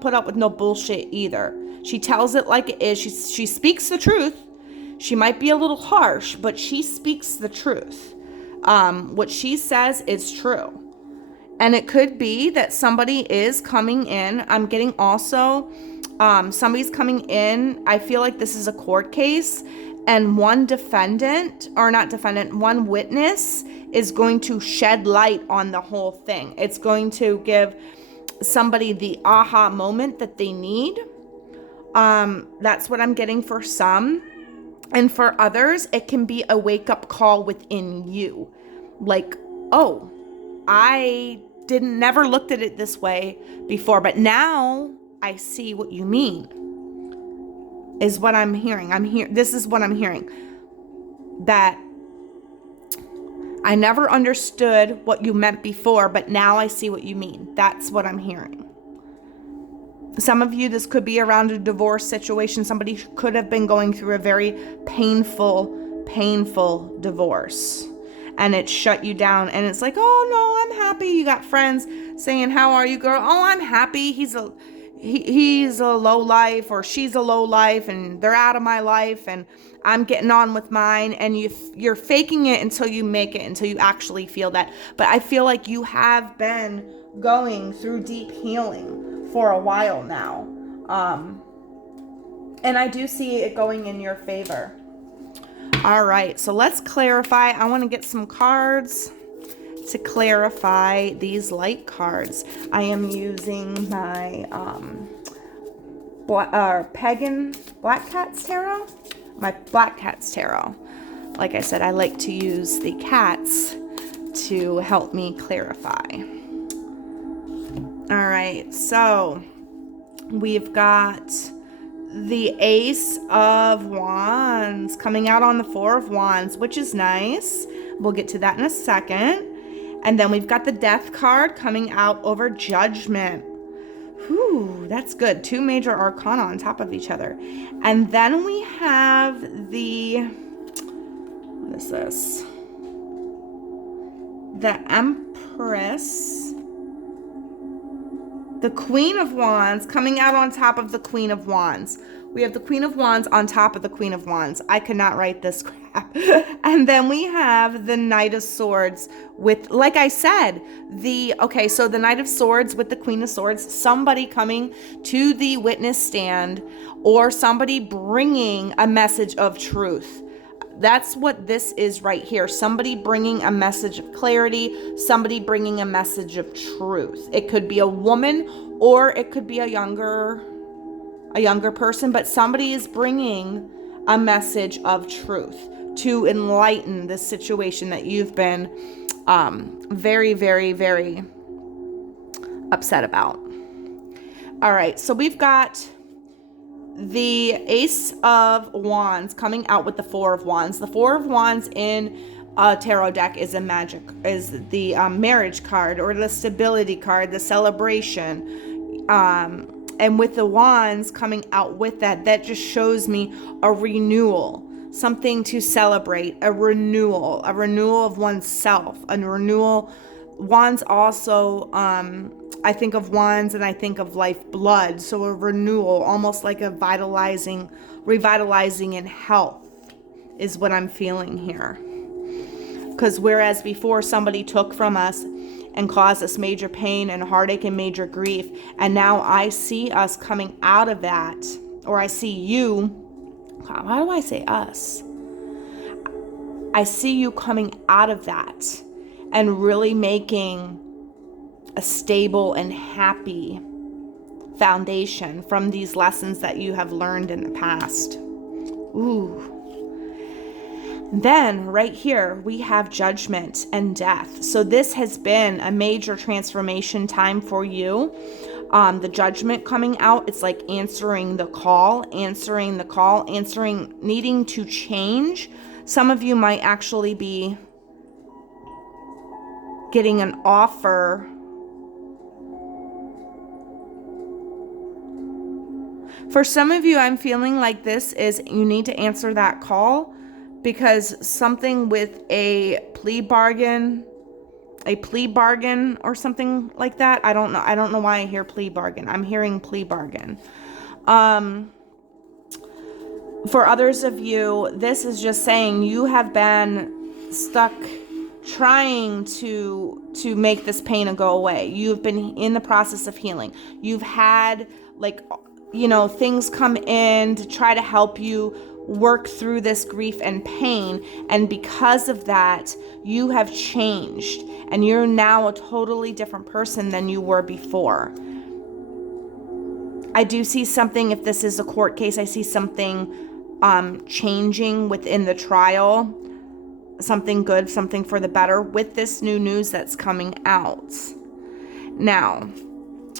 put up with no bullshit either. She tells it like it is. She speaks the truth. She might be a little harsh, but she speaks the truth. What she says is true. And it could be that somebody is coming in. I'm getting also, somebody's coming in. I feel like this is a court case. And one one witness is going to shed light on the whole thing. It's going to give somebody the aha moment that they need. That's what I'm getting for some. And for others, it can be a wake-up call within you. Like, oh, I never looked at it this way before, but now I see what you mean. Is what I'm hearing. This is what I'm hearing. That I never understood what you meant before, but now I see what you mean. That's what I'm hearing. Some of you, this could be around a divorce situation. Somebody could have been going through a very painful divorce. And it shut you down. And it's like, oh no, I'm happy. You got friends saying, how are you, girl? Oh, I'm happy. He's a low life, or she's a low life, and they're out of my life, and I'm getting on with mine. And you're faking it until you make it, until you actually feel that. But I feel like you have been going through deep healing for a while now. And I do see it going in your favor. All right, so let's clarify. I want to get some cards to clarify these light cards. I am using my Pagan Black Cat's Tarot. my Black Cats Tarot. Like I said, I like to use the cats to help me clarify. All right, so we've got the Ace of Wands coming out on the Four of Wands, which is nice. We'll get to that in a second. And then we've got the Death card coming out over Judgment. Whew, that's good. 2 major arcana on top of each other. And then we have the, what is this? The Empress. The Queen of Wands coming out on top of the Queen of Wands. We have the Queen of Wands on top of the Queen of Wands. I could not write this crap. And then we have the Knight of Swords with, like I said, so the Knight of Swords with the Queen of Swords, somebody coming to the witness stand or somebody bringing a message of truth. That's what this is right here. Somebody bringing a message of clarity, somebody bringing a message of truth. It could be a woman or it could be a younger person, but somebody is bringing a message of truth to enlighten this situation that you've been very, very, very upset about. All right, so we've got the Ace of Wands coming out with the Four of Wands. The Four of Wands in a tarot deck is the marriage card or the stability card, the celebration. And with the wands coming out with that just shows me a renewal, something to celebrate, a renewal of oneself, a renewal. Wands also, I think of wands and I think of life blood. So a renewal, almost like a revitalizing in health is what I'm feeling here. Because whereas before somebody took from us and caused us major pain and heartache and major grief, and now I see us coming out of that, or I see you, why do I say us? I see you coming out of that and really making a stable and happy foundation from these lessons that you have learned in the past. Ooh. Then right here, we have Judgment and Death. So this has been a major transformation time for you. The Judgment coming out, it's like answering the call, needing to change. Some of you might actually be getting an offer for some of you. I'm feeling like this is, you need to answer that call, because something with a plea bargain or something like that. I don't know why I hear plea bargain. I'm hearing plea bargain. For others of you, this is just saying you have been stuck trying to make this pain go away. You've been in the process of healing. You've had things come in to try to help you work through this grief and pain, and because of that you have changed and you're now a totally different person than you were before. I do see something, if this is a court case, I see something changing within the trial, something good, something for the better with this new news that's coming out. Now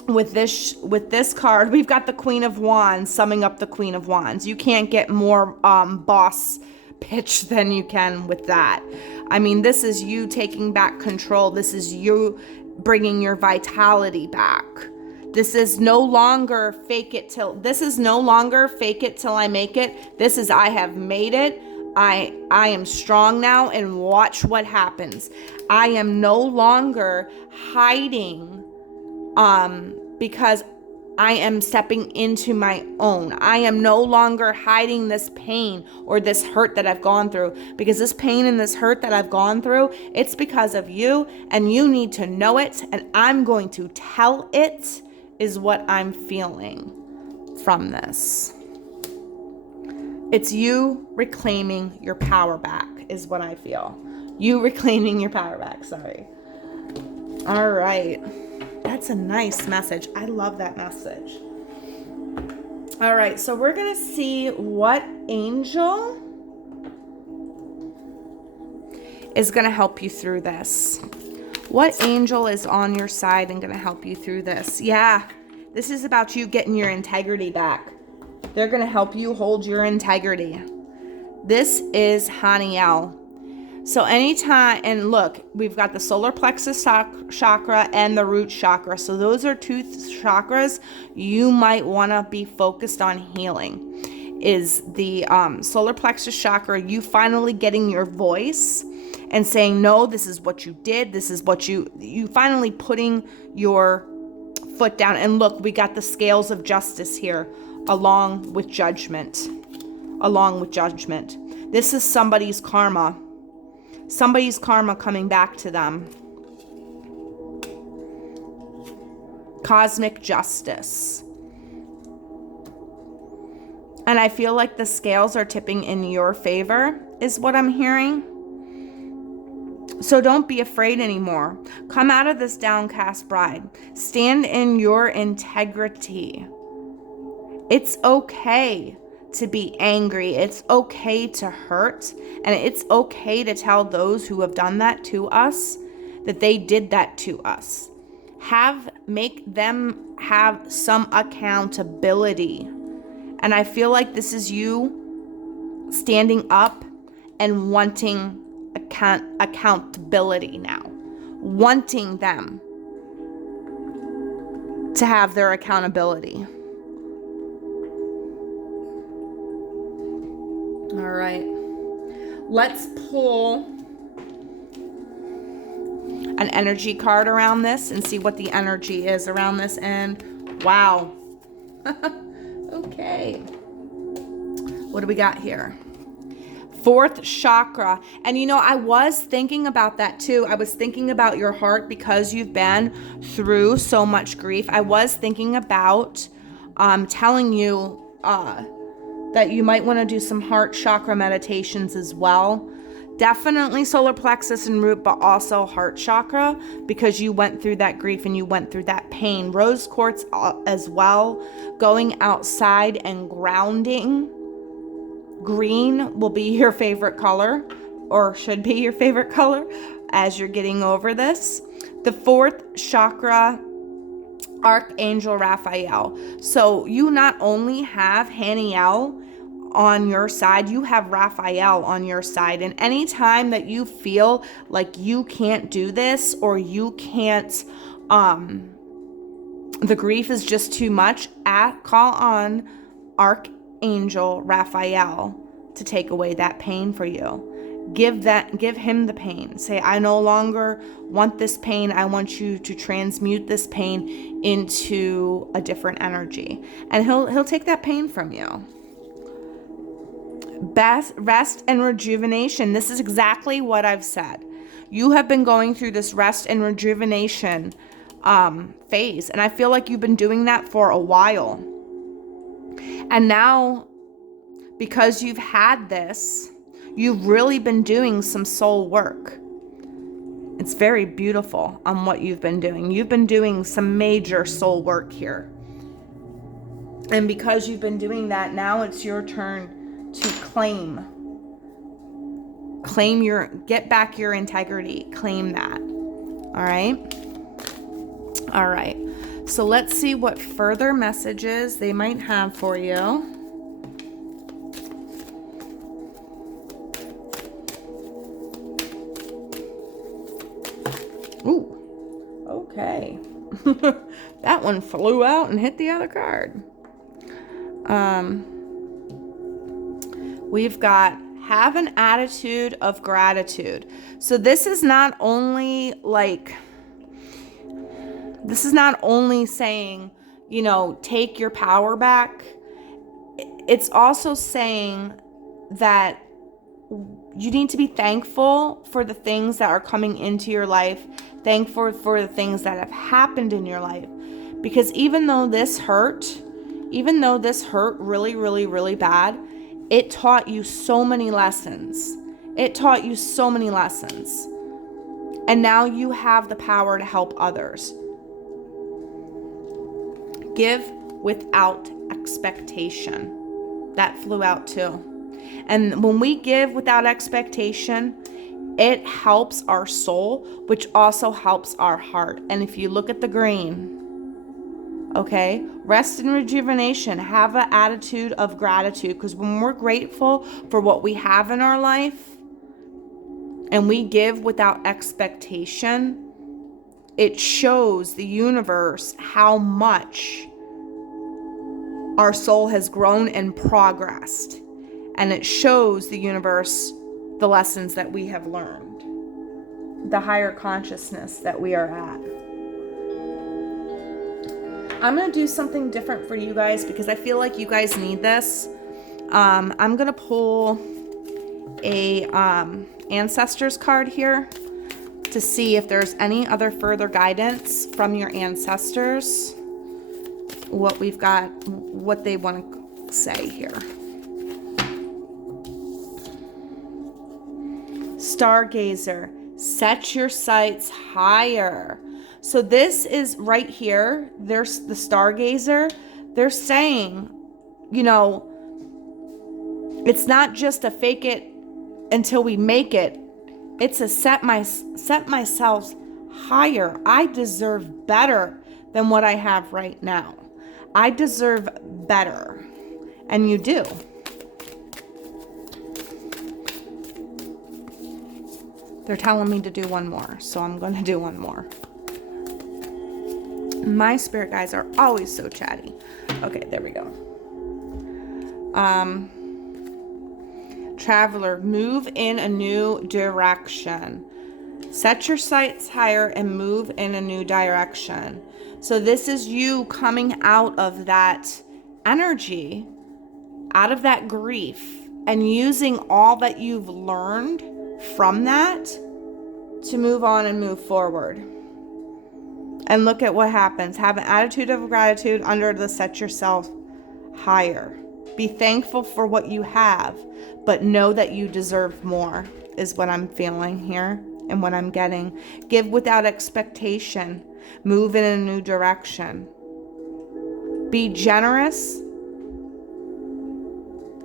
with this card, we've got the Queen of Wands summing up the Queen of Wands. You can't get more boss pitch than you can with that. I mean, this is you taking back control. This is you bringing your vitality back. This is no longer fake it till I make it. This is, I have made it. I am strong now, and watch what happens. I am no longer hiding because I am stepping into my own. I am no longer hiding this pain or this hurt that I've gone through, because this pain and this hurt that I've gone through, it's because of you, and you need to know it, and I'm going to tell it, is what I'm feeling from this. It's you reclaiming your power back is what I feel. You reclaiming your power back, sorry. All right. That's a nice message. I love that message. All right, so we're going to see what angel is going to help you through this. What angel is on your side and going to help you through this? Yeah, this is about you getting your integrity back. They're going to help you hold your integrity. This is Haniel. So anytime, and look, we've got the solar plexus chakra and the root chakra. So those are two chakras you might want to be focused on healing. Is the solar plexus chakra, you finally getting your voice and saying, no, this is what you did. This is what you finally putting your foot down. And look, we got the scales of justice here along with judgment. This is somebody's karma. Somebody's karma coming back to them. Cosmic justice. And I feel like the scales are tipping in your favor, is what I'm hearing. So don't be afraid anymore. Come out of this downcast bride. Stand in your integrity. It's okay to be angry. It's okay to hurt. And it's okay to tell those who have done that to us that they did that to us. Make them have some accountability. And I feel like this is you standing up and wanting accountability now. Wanting them to have their accountability. All right. Let's pull an energy card around this and see what the energy is around this. And wow. Okay. What do we got here? Fourth chakra. And you know, I was thinking about that too. I was thinking about your heart because you've been through so much grief. I was thinking about telling you that you might want to do some heart chakra meditations as well. Definitely solar plexus and root, but also heart chakra because you went through that grief and you went through that pain. Rose quartz as well. Going outside and grounding. Green will be your favorite color, or should be your favorite color as you're getting over this. The fourth chakra, Archangel Raphael. So you not only have Haniel on your side, you have Raphael on your side. And anytime that you feel like you can't do this or you can't, the grief is just too much, call on Archangel Raphael to take away that pain for you. Give him the pain. Say, I no longer want this pain. I want you to transmute this pain into a different energy. And he'll take that pain from you. Best rest and rejuvenation. This is exactly what I've said. You have been going through this rest and rejuvenation phase. And I feel like you've been doing that for a while. And now, because you've had this, you've really been doing some soul work. It's very beautiful on what you've been doing. You've been doing some major soul work here. And because you've been doing that, now it's your turn to get back your integrity. Claim that. All right. So let's see what further messages they might have for you. Ooh, okay. That one flew out and hit the other card. We've got have an attitude of gratitude. So this is not only saying, take your power back. It's also saying that you need to be thankful for the things that are coming into your life, thankful for the things that have happened in your life. Because even though this hurt really, really, really bad, it taught you so many lessons. And now you have the power to help others. Give without expectation. That flew out too. And when we give without expectation, it helps our soul, which also helps our heart. And if you look at the green, okay, rest and rejuvenation, have an attitude of gratitude, because when we're grateful for what we have in our life and we give without expectation, it shows the universe how much our soul has grown and progressed. And it shows the universe the lessons that we have learned, the higher consciousness that we are at. I'm going to do something different for you guys because I feel like you guys need this. I'm going to pull a ancestors card here to see if there's any other further guidance from your ancestors, what we've got, what they want to say here. Stargazer, set your sights higher. So this is right here. There's the stargazer. They're saying, you know, it's not just a fake it until we make it. It's a set myself higher. I deserve better than what I have right now. I deserve better. And you do. They're telling me to do one more, so I'm going to do one more. My spirit guides are always so chatty. Okay, there we go. Traveler, move in a new direction. Set your sights higher and move in a new direction. So this is you coming out of that energy, out of that grief, and using all that you've learned from that to move on and move forward. And look at what happens. Have an attitude of gratitude under the set yourself higher. Be thankful for what you have, but know that you deserve more, is what I'm feeling here and what I'm getting. Give without expectation. Move in a new direction. Be generous.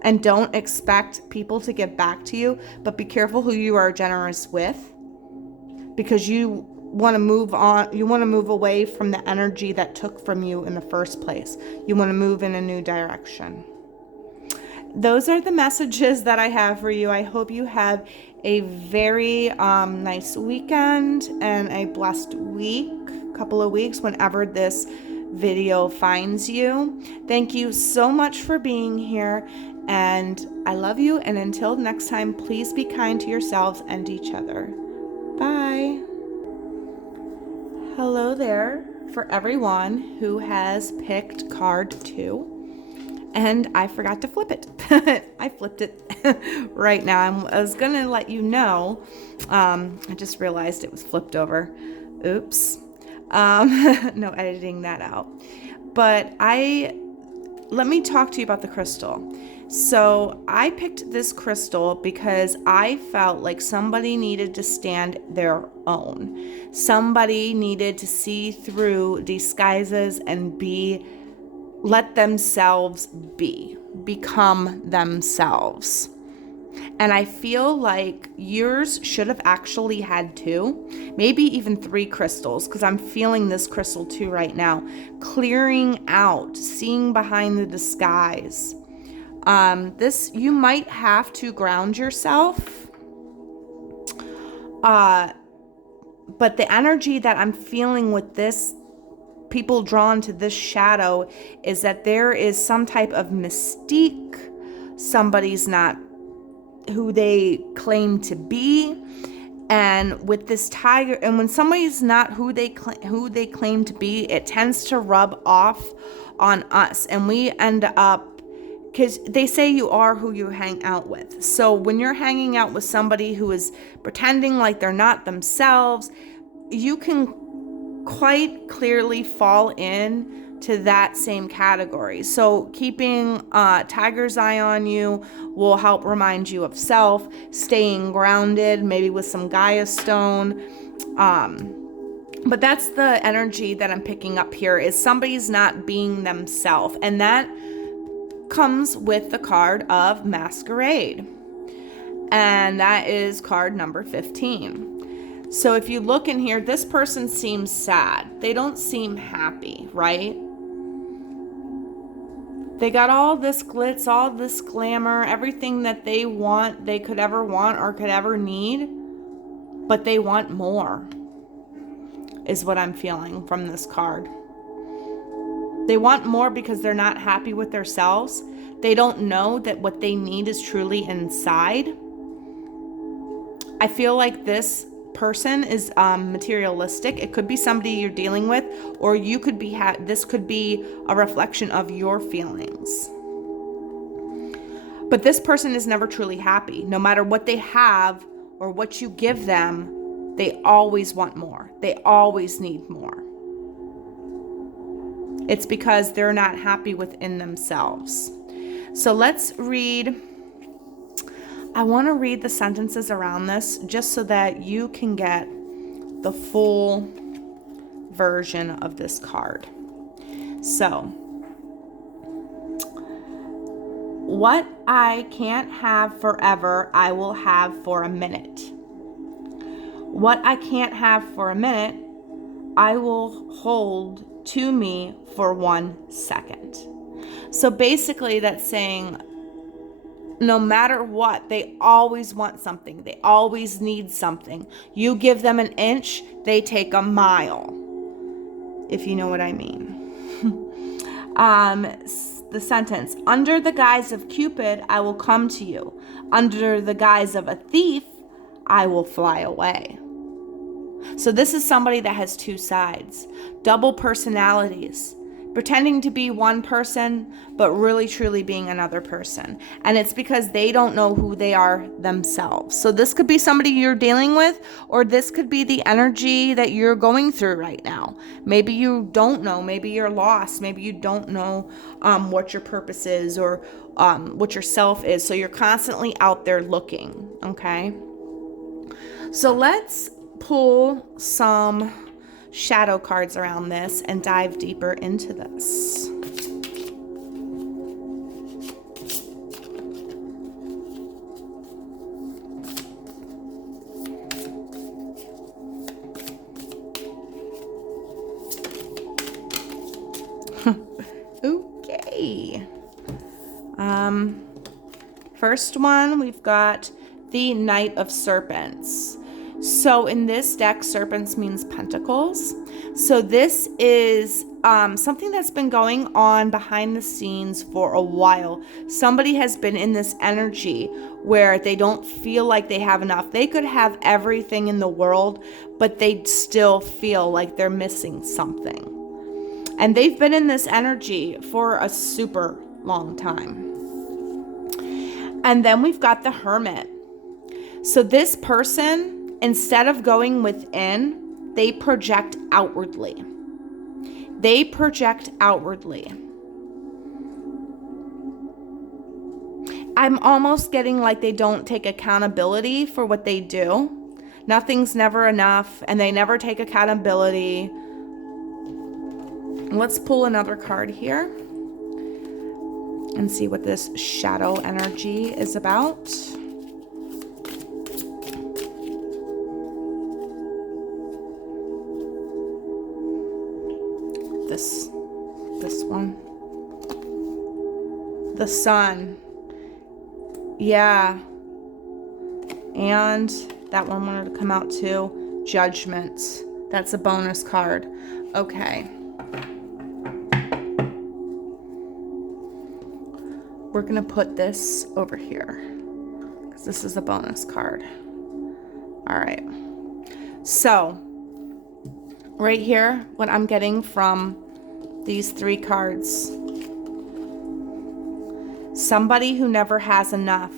And don't expect people to give back to you, but be careful who you are generous with, because you want to move on. You want to move away from the energy that took from you in the first place. You want to move in a new direction. Those are the messages that I have for you. I hope you have a very nice weekend and a blessed couple of weeks whenever this video finds you. Thank you so much for being here, and I love you. And until next time, please be kind to yourselves and each other. Bye. Hello there for everyone who has picked card 2. And I forgot to flip it. I flipped it right now. I was going to let you know. I just realized it was flipped over. Oops. No editing that out. But let me talk to you about the crystal. So I picked this crystal because I felt like somebody needed to stand their own. Somebody needed to see through disguises and let themselves become themselves. And I feel like yours should have actually had 2, maybe even 3 crystals, because I'm feeling this crystal too right now. Clearing out, seeing behind the disguise. You might have to ground yourself. But the energy that I'm feeling with this, people drawn to this shadow, is that there is some type of mystique. Somebody's not who they claim to be. And with this tiger, and when somebody's not who they claim to be, it tends to rub off on us, and we end up, because they say you are who you hang out with. So when you're hanging out with somebody who is pretending like they're not themselves, you can quite clearly fall in to that same category. So keeping tiger's eye on you will help remind you of self, staying grounded, maybe with some Gaia stone, But that's the energy that I'm picking up here, is somebody's not being themselves. And that comes with the card of Masquerade. And that is card number 15. So if you look in here, this person seems sad. They don't seem happy, right? They got all this glitz, all this glamour, everything that they want, they could ever want or could ever need, but they want more, is what I'm feeling from this card. They want more because they're not happy with themselves. They don't know that what they need is truly inside. I feel like this person is materialistic. It could be somebody you're dealing with, or you could be this could be a reflection of your feelings. But this person is never truly happy. No matter what they have or what you give them, they always want more. They always need more. It's because they're not happy within themselves. So let's read. I want to read the sentences around this just so that you can get the full version of this card. So, what I can't have forever, I will have for a minute. What I can't have for a minute, I will hold to me for 1 second. So basically that's saying, no matter what, they always want something. They always need something. You give them an inch, they take a mile, if you know what I mean. The sentence, under the guise of Cupid, I will come to you. Under the guise of a thief, I will fly away. So this is somebody that has two sides, double personalities, pretending to be one person, but really truly being another person. And it's because they don't know who they are themselves. So this could be somebody you're dealing with, or this could be the energy that you're going through right now. Maybe you don't know. Maybe you're lost. Maybe you don't know what your purpose is, or what your self is. So you're constantly out there looking, okay? So let's pull some shadow cards around this and dive deeper into this. Okay. First one, we've got the Knight of Serpents. So in this deck, serpents means pentacles. So this is something that's been going on behind the scenes for a while. Somebody has been in this energy where they don't feel like they have enough. They could have everything in the world, but they still feel like they're missing something. And they've been in this energy for a super long time. And then we've got the Hermit. So this person, instead of going within, they project outwardly. They project outwardly. I'm almost getting like they don't take accountability for what they do. Nothing's never enough, and they never take accountability. Let's pull another card here and see what this shadow energy is about. This one. The Sun. Yeah. And that one wanted to come out too. Judgment. That's a bonus card. Okay. We're going to put this over here because this is a bonus card. All right. So, right here, what I'm getting from these three cards. Somebody who never has enough,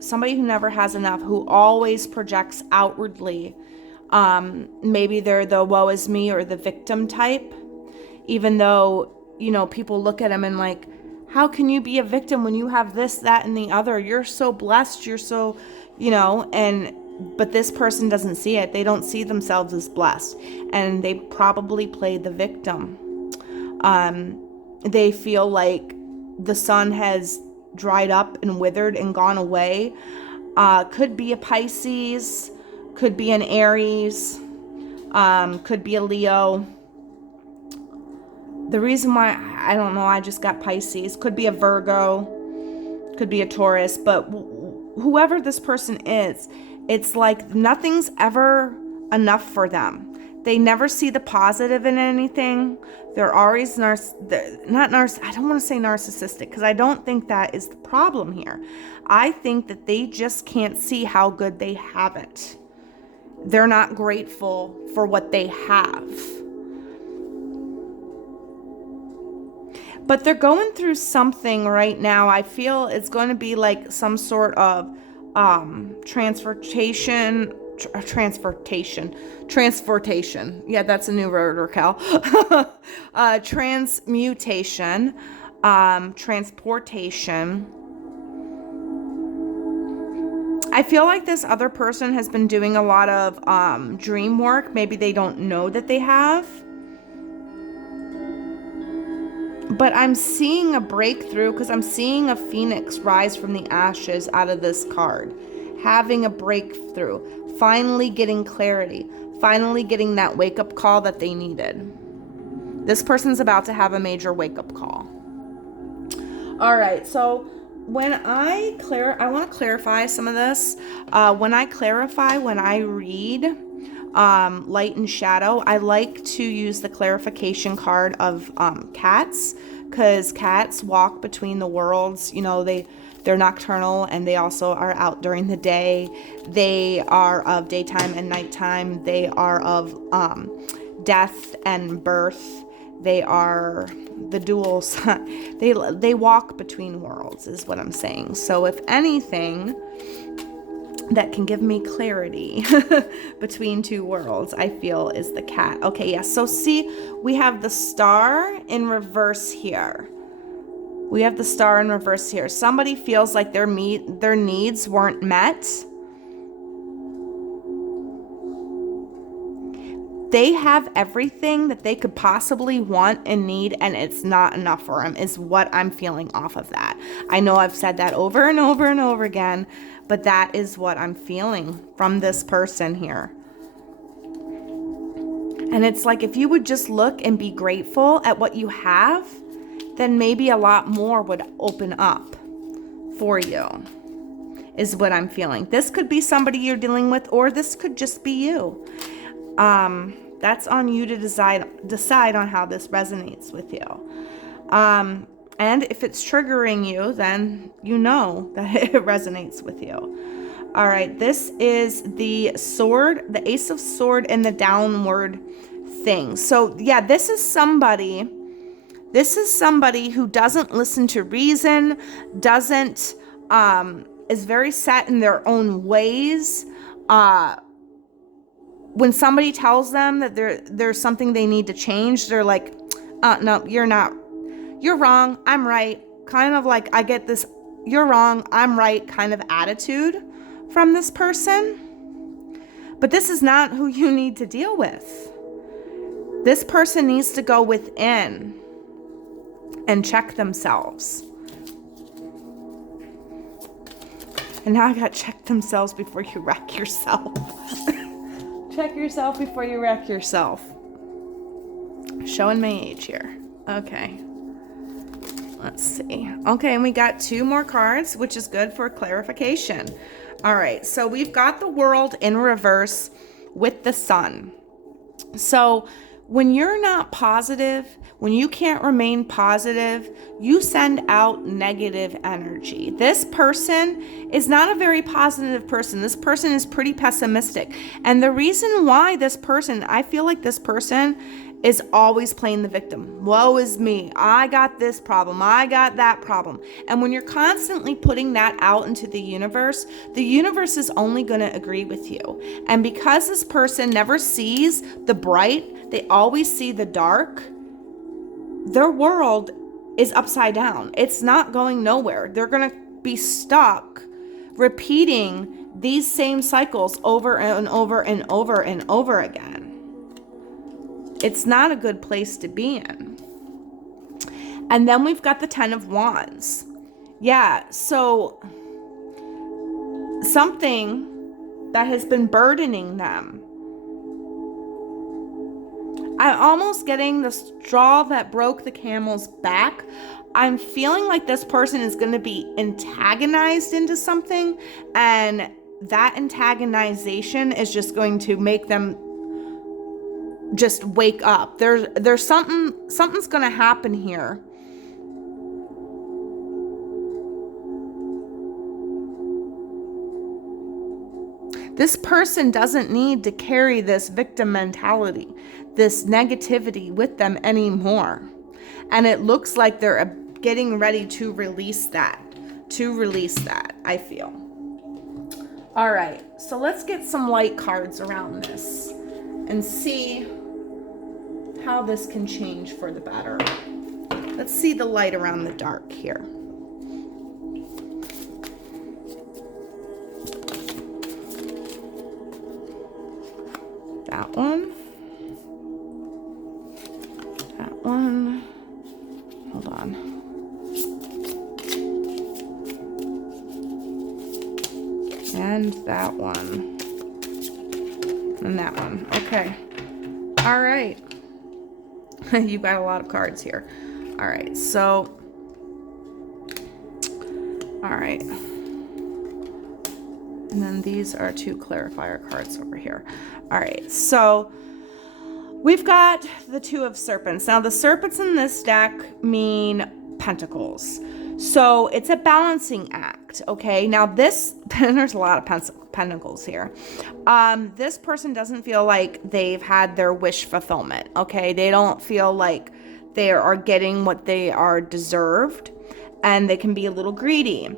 somebody who never has enough, who always projects outwardly. Maybe they're the woe is me or the victim type, even though, people look at them and like, how can you be a victim when you have this, that, and the other? You're so blessed. You're so, and But this person doesn't see it. They don't see themselves as blessed. And they probably play the victim. They feel like the sun has dried up and withered and gone away. Could be a Pisces, could be an Aries, could be a Leo. The reason why, I don't know, I just got Pisces. Could be a Virgo, could be a Taurus, but whoever this person is, it's like nothing's ever enough for them. They never see the positive in anything. They're always I don't want to say narcissistic, because I don't think that is the problem here. I think that they just can't see how good they have it. They're not grateful for what they have. But they're going through something right now. I feel it's going to be like some sort of transportation. Yeah, that's a new word, Raquel. Transmutation, transportation. I feel like this other person has been doing a lot of dream work. Maybe they don't know that they have. But I'm seeing a breakthrough, because I'm seeing a phoenix rise from the ashes out of this card. Having a breakthrough. Finally getting clarity. Finally getting that wake-up call that they needed. This person's about to have a major wake-up call. All right, so when I want to clarify some of this. When I read light and shadow, I like to use the clarification card of cats, because cats walk between the worlds. You know, they're nocturnal, and they also are out during the day. They are of daytime and nighttime. They are of death and birth. They are the dual they walk between worlds, is what I'm saying. So if anything that can give me clarity between two worlds, I feel, is the cat. Okay, yes. Yeah, so see, we have the star in reverse here. Somebody feels like their needs weren't met. They have everything that they could possibly want and need, and it's not enough for them, is what I'm feeling off of that. I know I've said that over and over and over again, but that is what I'm feeling from this person here. And it's like, if you would just look and be grateful at what you have, then maybe a lot more would open up for you, is what I'm feeling. This could be somebody you're dealing with, or this could just be you. That's on you to decide on how this resonates with you. And if it's triggering you, then you know that it resonates with you. All right, this is the sword, the Ace of Sword, and the downward thing. So yeah, this is somebody who doesn't listen to reason, is very set in their own ways. When somebody tells them that there's something they need to change, they're like, no, you're not. You're wrong. I'm right. Kind of like, I get this, you're wrong, I'm right kind of attitude from this person. But this is not who you need to deal with. This person needs to go within and check themselves. And now I got check themselves before you wreck yourself. Check yourself before you wreck yourself. Showing my age here. Okay. Let's see. Okay, and we got 2 more cards, which is good for clarification. All right, so we've got the world in reverse with the sun. So when you're not positive, when you can't remain positive, you send out negative energy. This person is not a very positive person. This person is pretty pessimistic. And the reason why I feel like this person is always playing the victim. Woe is me. I got this problem. I got that problem. And when you're constantly putting that out into the universe is only going to agree with you. And because this person never sees the bright, they always see the dark, their world is upside down. It's not going nowhere. They're going to be stuck repeating these same cycles over and over and over and over again. It's not a good place to be in. And then we've got the 10 of Wands. Yeah, so something that has been burdening them. I'm almost getting the straw that broke the camel's back. I'm feeling like this person is going to be antagonized into something, and that antagonization is just going to make them just wake up. There's something's going to happen here. This person doesn't need to carry this victim mentality, this negativity with them anymore. And it looks like they're getting ready to release that. I feel. All right, so let's get some light cards around this and see how this can change for the better. Let's see the light around the dark here. That one. That one. Hold on. And that one. And that one. Okay. All right. You've got a lot of cards here. All right. So. All right. And then these are 2 clarifier cards over here. All right, so we've got the 2 of Serpents. Now, the serpents in this deck mean pentacles. So it's a balancing act, okay? Now, there's a lot of pentacles here. This person doesn't feel like they've had their wish fulfillment, okay? They don't feel like they are getting what they are deserved, and they can be a little greedy.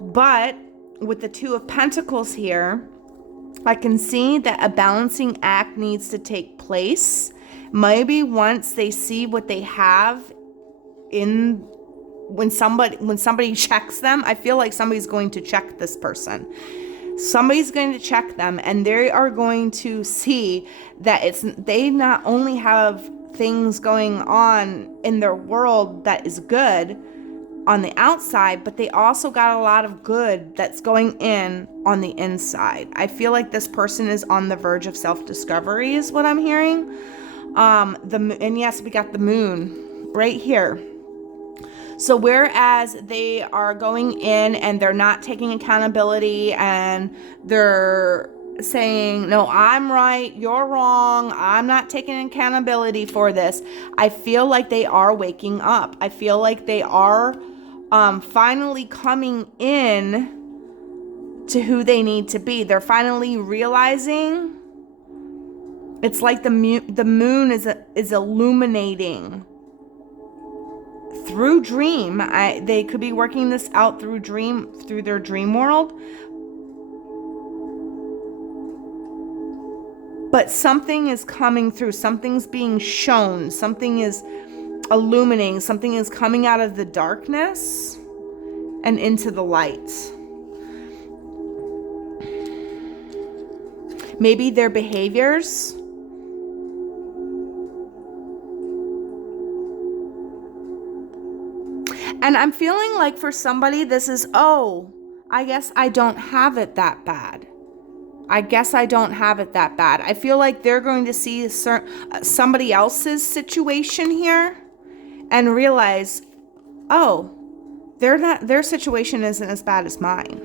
But with the 2 of Pentacles here, I can see that a balancing act needs to take place. Maybe once they see what they have when somebody checks them, I feel like somebody's going to check this person. Somebody's going to check them, and they are going to see that they not only have things going on in their world that is good on the outside, but they also got a lot of good that's going in on the inside. I feel like this person is on the verge of self-discovery is what I'm hearing. And yes, we got the moon right here. So whereas they are going in and they're not taking accountability and they're saying, no, I'm right, you're wrong, I'm not taking accountability for this, I feel like they are waking up. I feel like they are finally coming in to who they need to be. They're finally realizing. It's like the moon is illuminating through dream. They could be working this out through their dream world. But something is coming through. Something's being shown. Something is illuminating. Something is coming out of the darkness and into the light. Maybe their behaviors. And I'm feeling like for somebody, this is, oh, I guess I don't have it that bad. I guess I don't have it that bad. I feel like they're going to see somebody else's situation here and realize, oh, their situation isn't as bad as mine.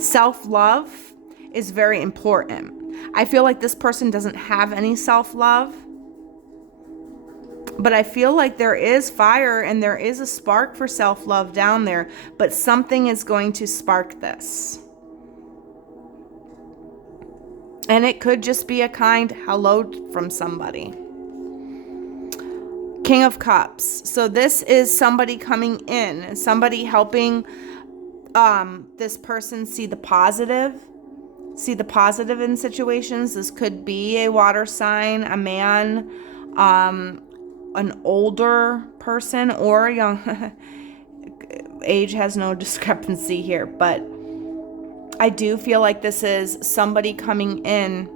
Self-love is very important. I feel like this person doesn't have any self-love, but I feel like there is fire and there is a spark for self-love down there, but something is going to spark this. And it could just be a kind hello from somebody. King of Cups. So this is somebody coming in, somebody helping this person see the positive in situations. This could be a water sign, a man, an older person, or a young age has no discrepancy here, but I do feel like this is somebody coming in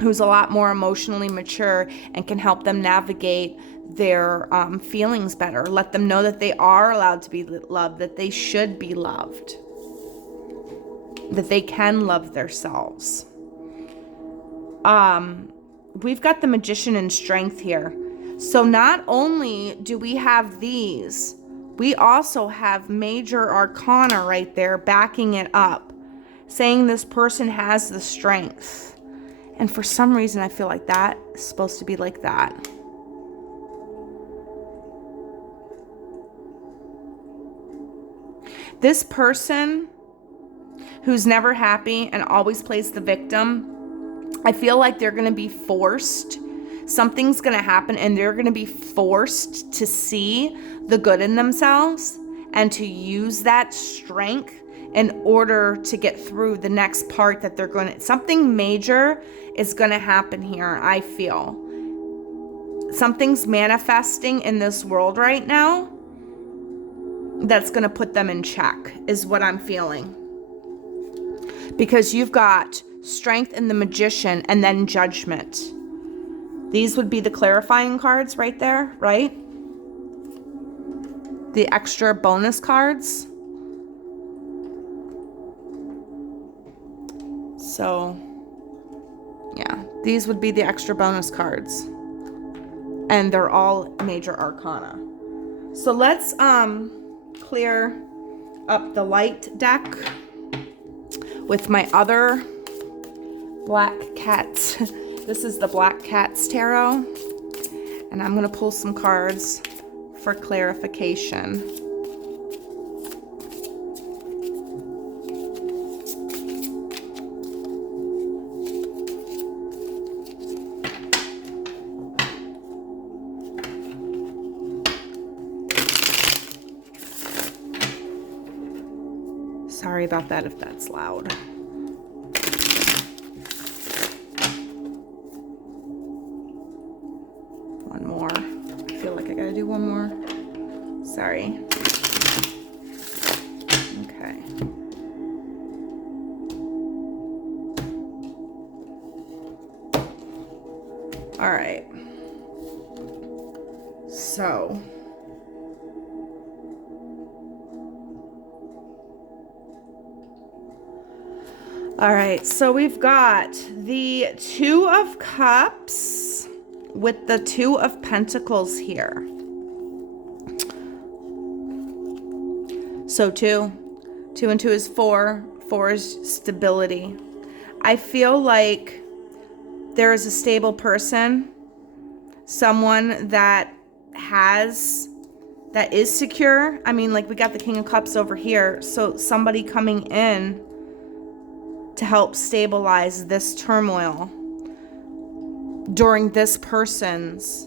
who's a lot more emotionally mature and can help them navigate their feelings better. Let them know that they are allowed to be loved, that they should be loved, that they can love themselves. We've got the Magician and Strength here. So not only do we have these, we also have Major Arcana right there backing it up, saying this person has the strength. And for some reason, I feel like that is supposed to be like that. This person who's never happy and always plays the victim, I feel like they're going to be forced. Something's going to happen and they're going to be forced to see the good in themselves and to use that strength in order to get through the next part that they're going to, something major is going to happen here, I feel. Something's manifesting in this world right now that's going to put them in check, is what I'm feeling. Because you've got Strength in the Magician and then Judgment. These would be the clarifying cards right there, right? The extra bonus cards. So, yeah, these would be the extra bonus cards. And they're all Major Arcana. So let's clear up the light deck with my other Black Cats. This is the Black Cats Tarot. And I'm going to pull some cards for clarification. Sorry about that if that's loud. One more. I feel like I gotta do one more. Sorry. Okay. All right. So. All right, so we've got the Two of Cups with the Two of Pentacles here. So two and two is four. Four is stability. I feel like there is a stable person, someone that is secure. I mean, like we got the King of Cups over here. So somebody coming in to help stabilize this turmoil during this person's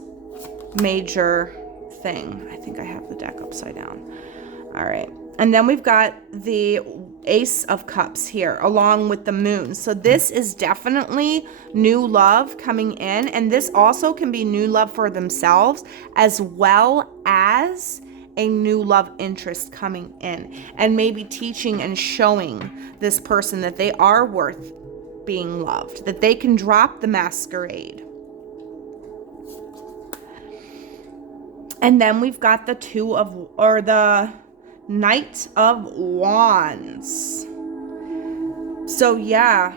major thing. I think I have the deck upside down. All right. And then we've got the Ace of Cups here along with the Moon. So this is definitely new love coming in. And this also can be new love for themselves as well as a new love interest coming in, and maybe teaching and showing this person that they are worth being loved, that they can drop the masquerade. And then we've got the the Knight of Wands. So yeah,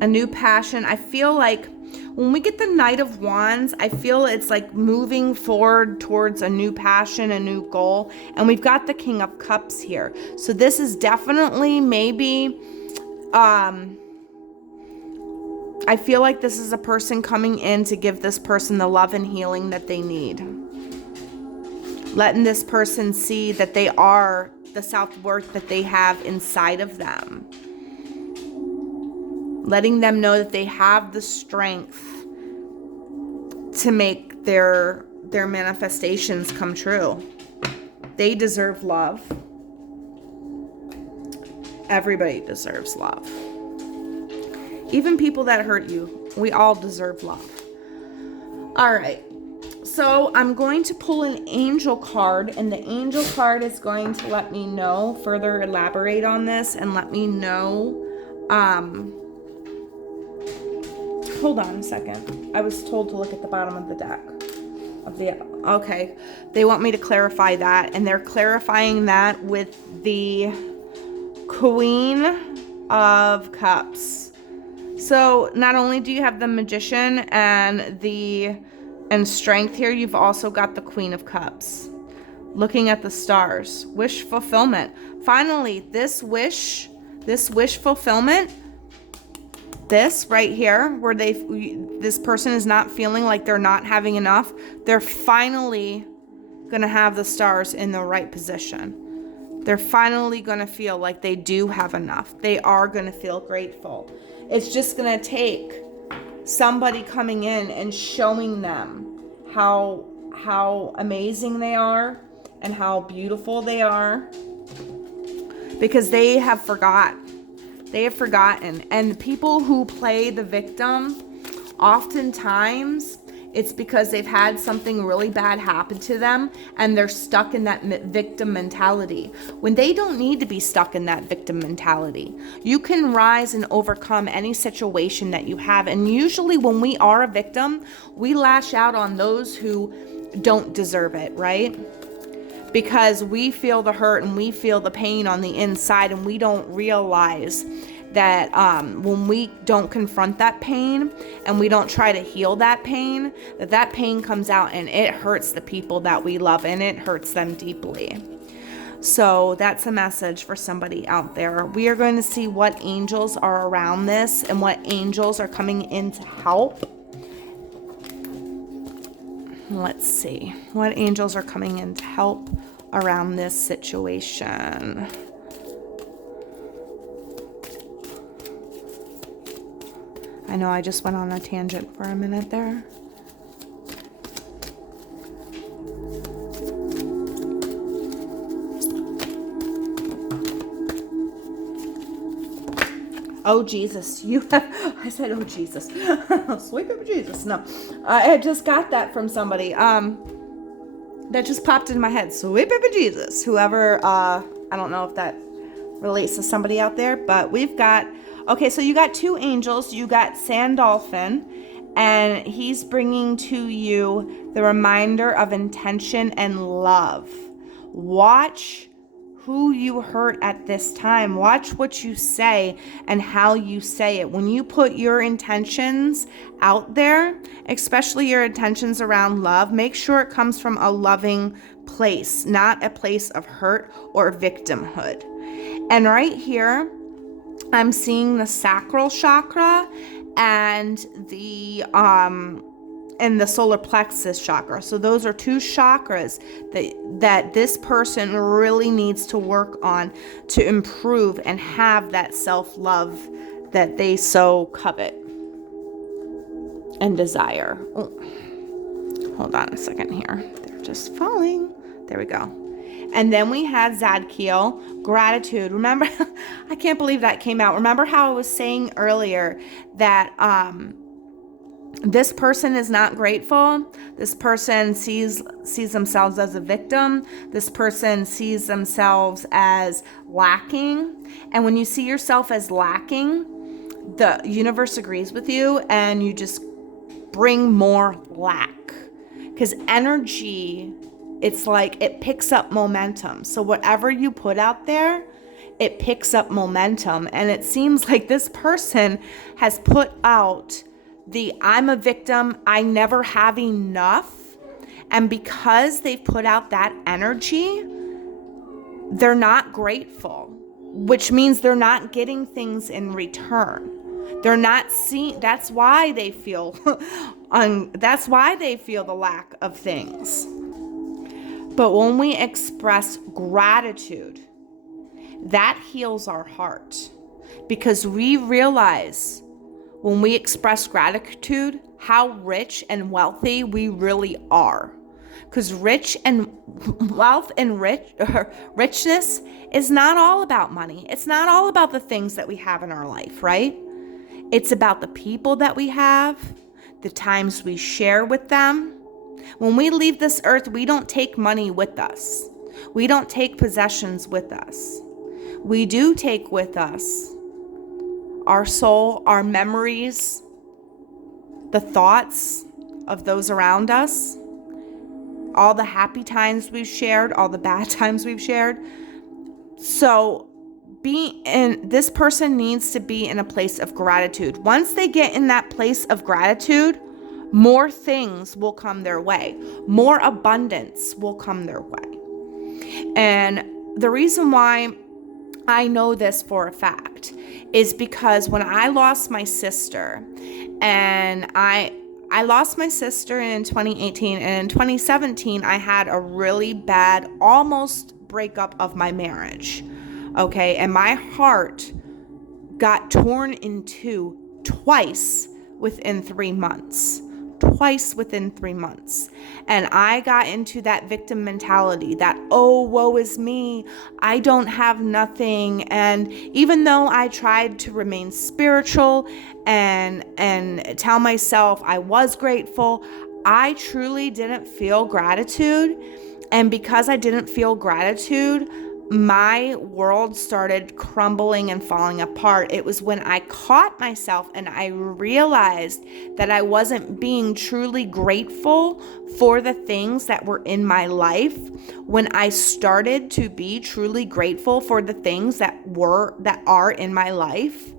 a new passion. I feel like when we get the Knight of Wands, I feel it's like moving forward towards a new passion, a new goal. And we've got the King of Cups here. So this is definitely maybe, I feel like this is a person coming in to give this person the love and healing that they need. Letting this person see that they are the self-worth that they have inside of them. Letting them know that they have the strength to make their manifestations come true. They deserve love. Everybody deserves love. Even people that hurt you, we all deserve love. All right. So I'm going to pull an angel card, and the angel card is going to let me know, further elaborate on this, and let me know. Hold on a second. I was told to look at the bottom of the deck. Okay. They want me to clarify that, and they're clarifying that with the Queen of Cups. So not only do you have the Magician and Strength here, you've also got the Queen of Cups. Looking at the stars. Wish fulfillment. Finally, this wish fulfillment, this right here, where this person is not feeling like they're not having enough, they're finally going to have the stars in the right position. They're finally going to feel like they do have enough. They are going to feel grateful. It's just going to take somebody coming in and showing them how amazing they are and how beautiful they are, because they have forgotten. And people who play the victim, oftentimes it's because they've had something really bad happen to them and they're stuck in that victim mentality, when they don't need to be stuck in that victim mentality. You can rise and overcome any situation that you have. And usually when we are a victim, we lash out on those who don't deserve it, right? Because we feel the hurt and we feel the pain on the inside, and we don't realize that when we don't confront that pain and we don't try to heal that pain, that pain comes out and it hurts the people that we love, and it hurts them deeply. So that's a message for somebody out there. We are going to see what angels are around this and what angels are coming in to help. Let's see what angels are coming in to help around this situation. I know I just went on a tangent for a minute there. Oh, Jesus, I said, oh, Jesus. Sweet baby Jesus. No, I just got that from somebody. That just popped in my head. Sweet baby Jesus. Whoever, I don't know if that relates to somebody out there, but we've got, okay, so you got two angels. You got Sandolphin, and he's bringing to you the reminder of intention and love. Watch who you hurt at this time. Watch what you say and how you say it. When you put your intentions out there, especially your intentions around love, make sure it comes from a loving place, not a place of hurt or victimhood. And right here, I'm seeing the sacral chakra and the solar plexus chakra. So those are two chakras that this person really needs to work on to improve and have that self-love that they so covet and desire. Oh, hold on a second here. They're just falling. There we go. And then we had Zadkiel, gratitude. Remember, I can't believe that came out. Remember how I was saying earlier that this person is not grateful. This person sees themselves as a victim. This person sees themselves as lacking. And when you see yourself as lacking, the universe agrees with you and you just bring more lack. Because energy, it's like it picks up momentum. So whatever you put out there, it picks up momentum. And it seems like this person has put out I'm a victim, I never have enough. And because they've put out that energy, they're not grateful, which means they're not getting things in return. They're not seeing, that's why they feel that's why they feel the lack of things. But when we express gratitude, that heals our heart, because we realize when we express gratitude, how rich and wealthy we really are. Because wealth and richness is not all about money. It's not all about the things that we have in our life, right? It's about the people that we have, the times we share with them, When we leave this earth, we don't take money with us. We don't take possessions with us. We do take with us our soul, our memories, the thoughts of those around us, all the happy times we've shared, all the bad times we've shared. So this person needs to be in a place of gratitude. Once they get in that place of gratitude, more things will come their way. More abundance will come their way. And the reason why I know this for a fact is because when I lost my sister, and I lost my sister in 2018, and in 2017, I had a really bad, almost breakup of my marriage. Okay, and my heart got torn in two twice within 3 months. Twice within 3 months. And I got into that victim mentality that, oh, woe is me, I don't have nothing. And even though I tried to remain spiritual and tell myself I was grateful, I truly didn't feel gratitude. And because I didn't feel gratitude, my world started crumbling and falling apart. It was when I caught myself and I realized that I wasn't being truly grateful for the things that were in my life. When I started to be truly grateful for the things that are in my life,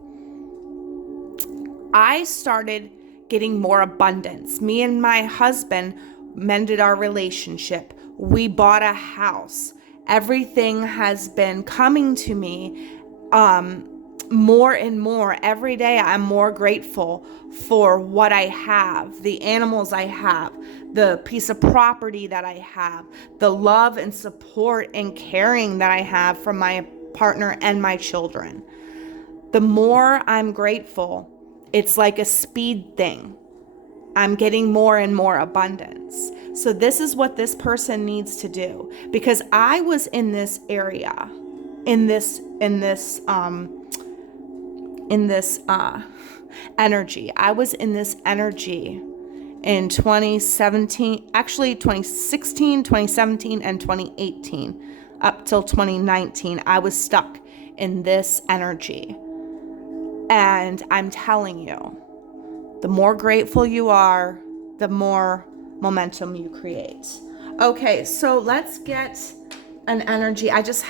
I started getting more abundance. Me and my husband mended our relationship. We bought a house. Everything has been coming to me more and more. Every day I'm more grateful for what I have, the animals I have, the piece of property that I have, the love and support and caring that I have from my partner and my children. The more I'm grateful, it's like a speed thing. I'm getting more and more abundance. So this is what this person needs to do, because I was in this area, in this energy. I was in this energy in 2017, actually 2016, 2017, and 2018, up till 2019. I was stuck in this energy. And I'm telling you, the more grateful you are, the more momentum you create. Okay, so let's get an energy. I just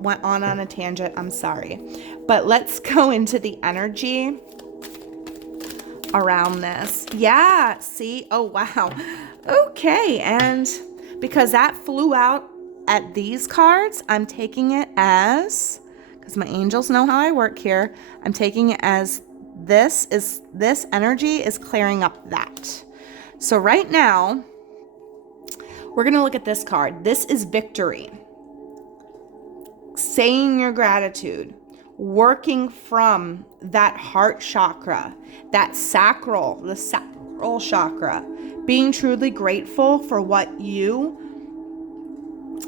went on a tangent. I'm sorry. But let's go into the energy around this. Yeah, see? Oh, wow. Okay, and because that flew out at these cards, I'm taking it as, because my angels know how I work here, I'm taking it as this energy is clearing up that. So right now, we're going to look at this card. This is victory. Saying your gratitude, working from that heart chakra, the sacral chakra, being truly grateful for what you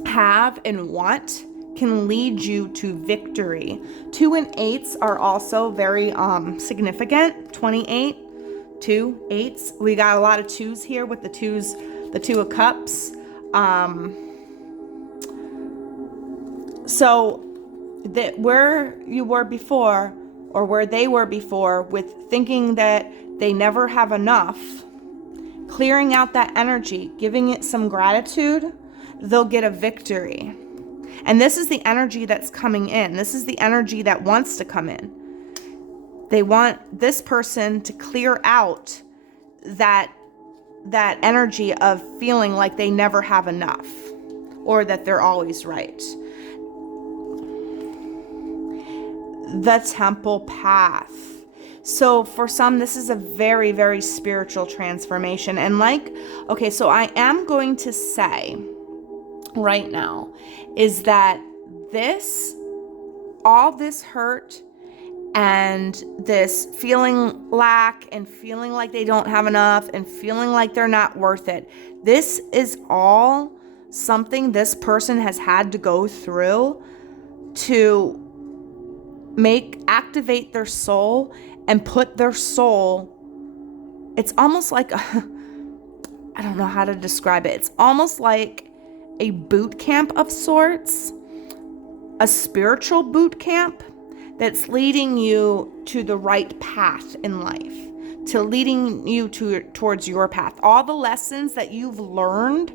have and want can lead you to victory. 2 and 8s are also very significant. 28, 2, 8s. We got a lot of 2s here with the 2 of cups. So that where you were before, or where they were before, with thinking that they never have enough, clearing out that energy, giving it some gratitude, they'll get a victory. And this is the energy that's coming in. This is the energy that wants to come in. They want this person to clear out that energy of feeling like they never have enough, or that they're always right. The temple path. So for some, this is a very, very spiritual transformation. And so I am going to say right now is that all this hurt and this feeling lack and feeling like they don't have enough and feeling like they're not worth it, this is all something this person has had to go through to activate their soul and put their soul, it's almost like I don't know how to describe it. It's almost like a boot camp of sorts, a spiritual boot camp that's leading you to the right path in life, to leading you towards your path. All the lessons that you've learned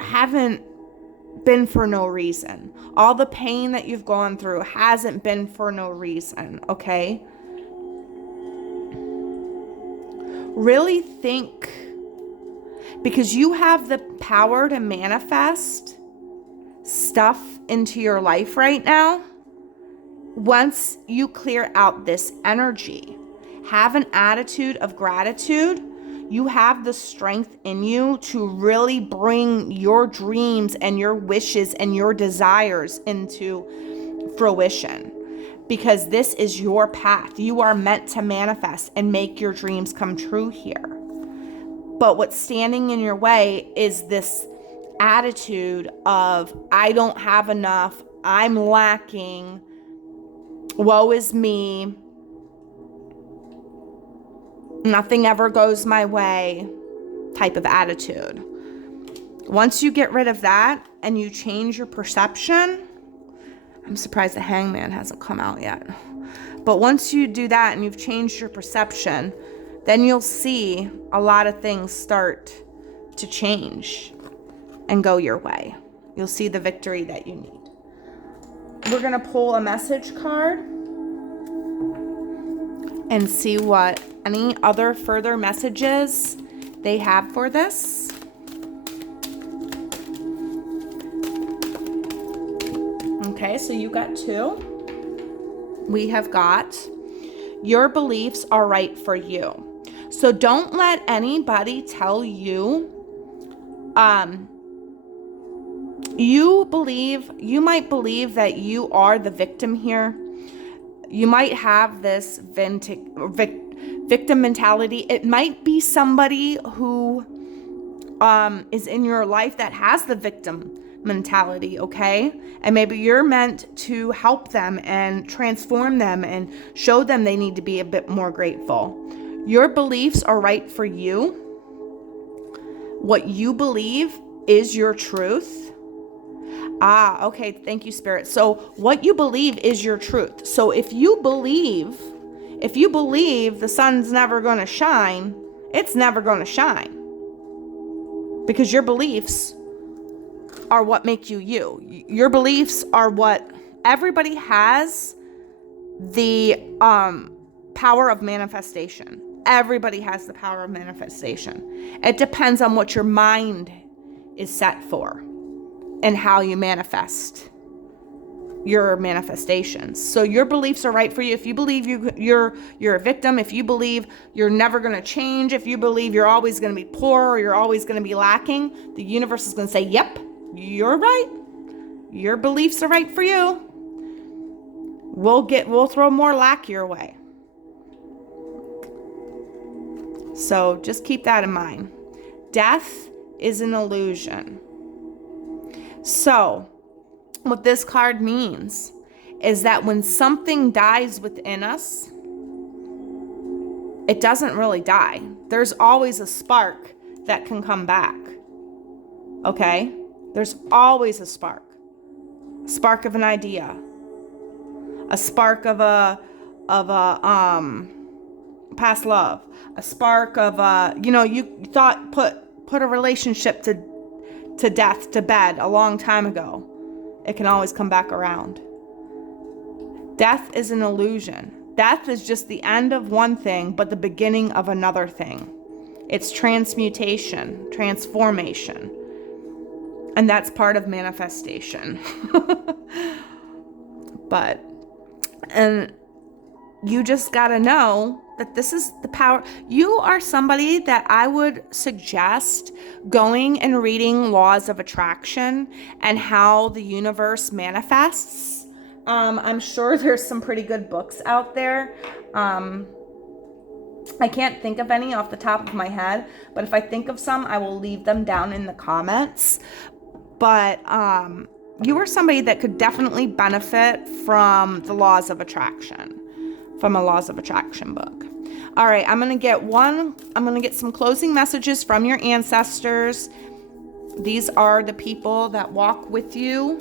haven't been for no reason. All the pain that you've gone through hasn't been for no reason, okay? Really think, because you have the power to manifest stuff into your life right now. Once you clear out this energy, have an attitude of gratitude. You have the strength in you to really bring your dreams and your wishes and your desires into fruition, because this is your path. You are meant to manifest and make your dreams come true here. But what's standing in your way is this attitude of, I don't have enough, I'm lacking, woe is me, nothing ever goes my way type of attitude. Once you get rid of that and you change your perception, I'm surprised the Hangman hasn't come out yet. But once you do that and you've changed your perception, then you'll see a lot of things start to change and go your way. You'll see the victory that you need. We're going to pull a message card and see what any other further messages they have for this. Okay, so you got 2. We have got, your beliefs are right for you. So don't let anybody tell you, you might believe that you are the victim here. You might have this victim mentality. It might be somebody who is in your life that has the victim mentality, okay? And maybe you're meant to help them and transform them and show them they need to be a bit more grateful. Your beliefs are right for you. What you believe is your truth. Okay, thank you, Spirit. So what you believe is your truth. So if you believe the sun's never going to shine, it's never going to shine. Because your beliefs are what make you you. Your beliefs are what, everybody has the power of manifestation. Everybody has the power of manifestation. It depends on what your mind is set for and how you manifest your manifestations. So your beliefs are right for you. If you believe you're a victim, if you believe you're never going to change, if you believe you're always going to be poor or you're always going to be lacking, the universe is going to say, yep, you're right. Your beliefs are right for you. We'll throw more lack your way. So just keep that in mind. Death is an illusion. So what this card means is that when something dies within us, it doesn't really die. There's always a spark that can come back. Okay? There's always a spark. A spark of an idea. A spark of a past love. A spark of you thought put a relationship to death, to bed a long time ago. It can always come back around. Death is an illusion. Death is just the end of one thing, but the beginning of another thing. It's transmutation, transformation. And that's part of manifestation. And you just gotta know that this is the power. You are somebody that I would suggest going and reading Laws of Attraction and how the universe manifests. I'm sure there's some pretty good books out there. I can't think of any off the top of my head, but if I think of some, I will leave them down in the comments. But you are somebody that could definitely benefit from the Laws of Attraction, from a Laws of Attraction book. All right, I'm going to get some closing messages from your ancestors. These are the people that walk with you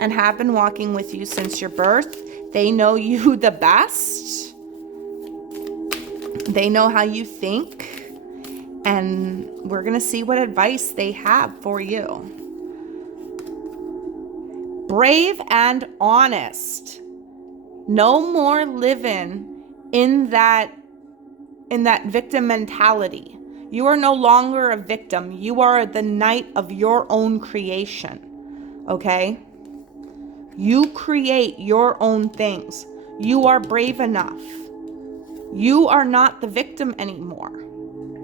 and have been walking with you since your birth. They know you the best. They know how you think. And we're going to see what advice they have for you. Brave and honest. No more living in that victim mentality. You are no longer a victim. You are the knight of your own creation. Okay? You create your own things. You are brave enough. You are not the victim anymore.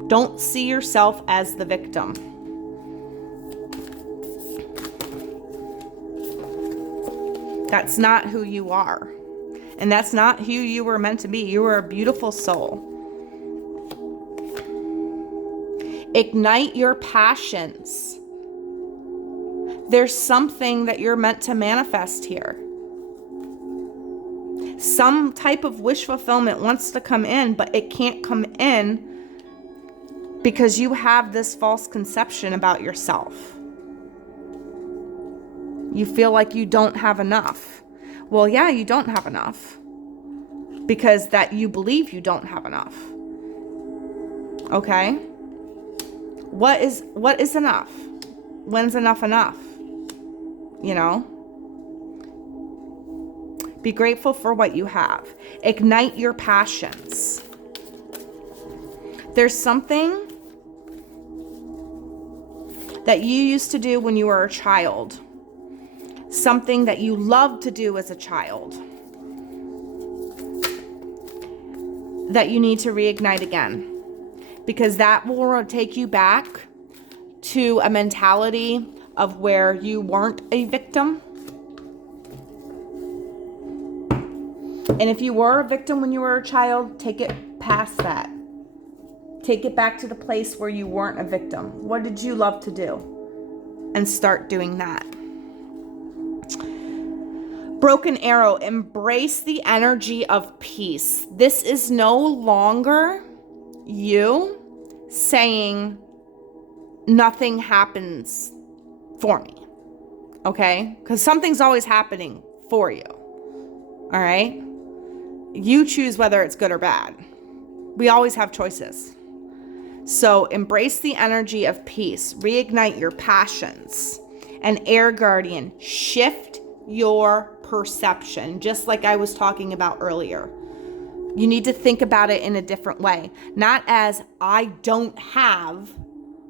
Don't see yourself as the victim. That's not who you are. And that's not who you were meant to be. You are a beautiful soul. Ignite your passions. There's something that you're meant to manifest here. Some type of wish fulfillment wants to come in, but it can't come in because you have this false conception about yourself. You feel like you don't have enough. Well, yeah, you don't have enough because that you believe you don't have enough. Okay? What is enough? When's enough enough? You know? Be grateful for what you have. Ignite your passions. There's something that you used to do when you were a child. Something that you loved to do as a child. That you need to reignite again. Because that will take you back to a mentality of where you weren't a victim. And if you were a victim when you were a child, take it past that. Take it back to the place where you weren't a victim. What did you love to do? And start doing that. Broken arrow, embrace the energy of peace. This is no longer you saying nothing happens for me. Okay? Because something's always happening for you. All right? You choose whether it's good or bad. We always have choices. So embrace the energy of peace. Reignite your passions. And air guardian, shift your perception, just like I was talking about earlier. You need to think about it in a different way. Not as I don't have,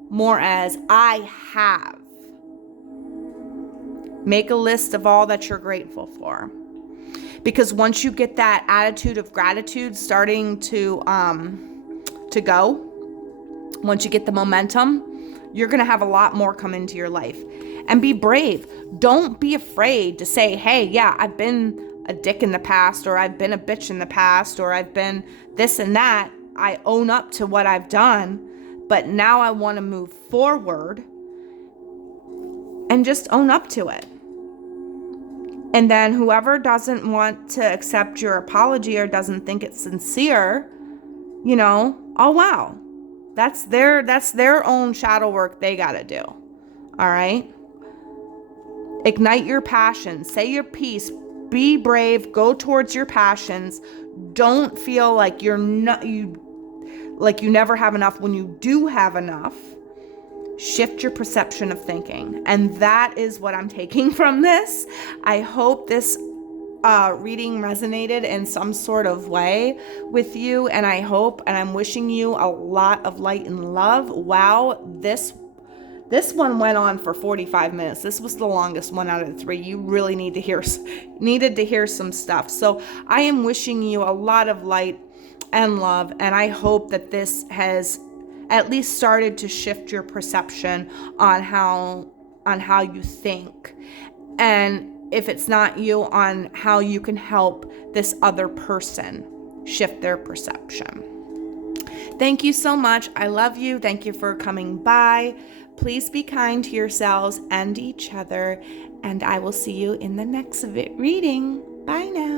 more as I have. Make a list of all that you're grateful for. Because once you get that attitude of gratitude starting to go, once you get the momentum, you're going to have a lot more come into your life. And be brave. Don't be afraid to say, hey, yeah, I've been a dick in the past, or I've been a bitch in the past, or I've been this and that. I own up to what I've done, but now I want to move forward and just own up to it. And then whoever doesn't want to accept your apology or doesn't think it's sincere, you know, oh wow. That's their own shadow work they got to do. All right? Ignite your passions. Say your piece. Be brave. Go towards your passions. Don't feel like you never have enough when you do have enough. Shift your perception of thinking. And that is what I'm taking from this. I hope this reading resonated in some sort of way with you. And I hope and I'm wishing you a lot of light and love. Wow, this one went on for 45 minutes. This was the longest one out of the 3. You really needed to hear some stuff. So I am wishing you a lot of light and love. And I hope that this has at least started to shift your perception on how you think. And if it's not you, on how you can help this other person shift their perception. Thank you so much. I love you. Thank you for coming by. Please be kind to yourselves and each other. And I will see you in the next reading. Bye now.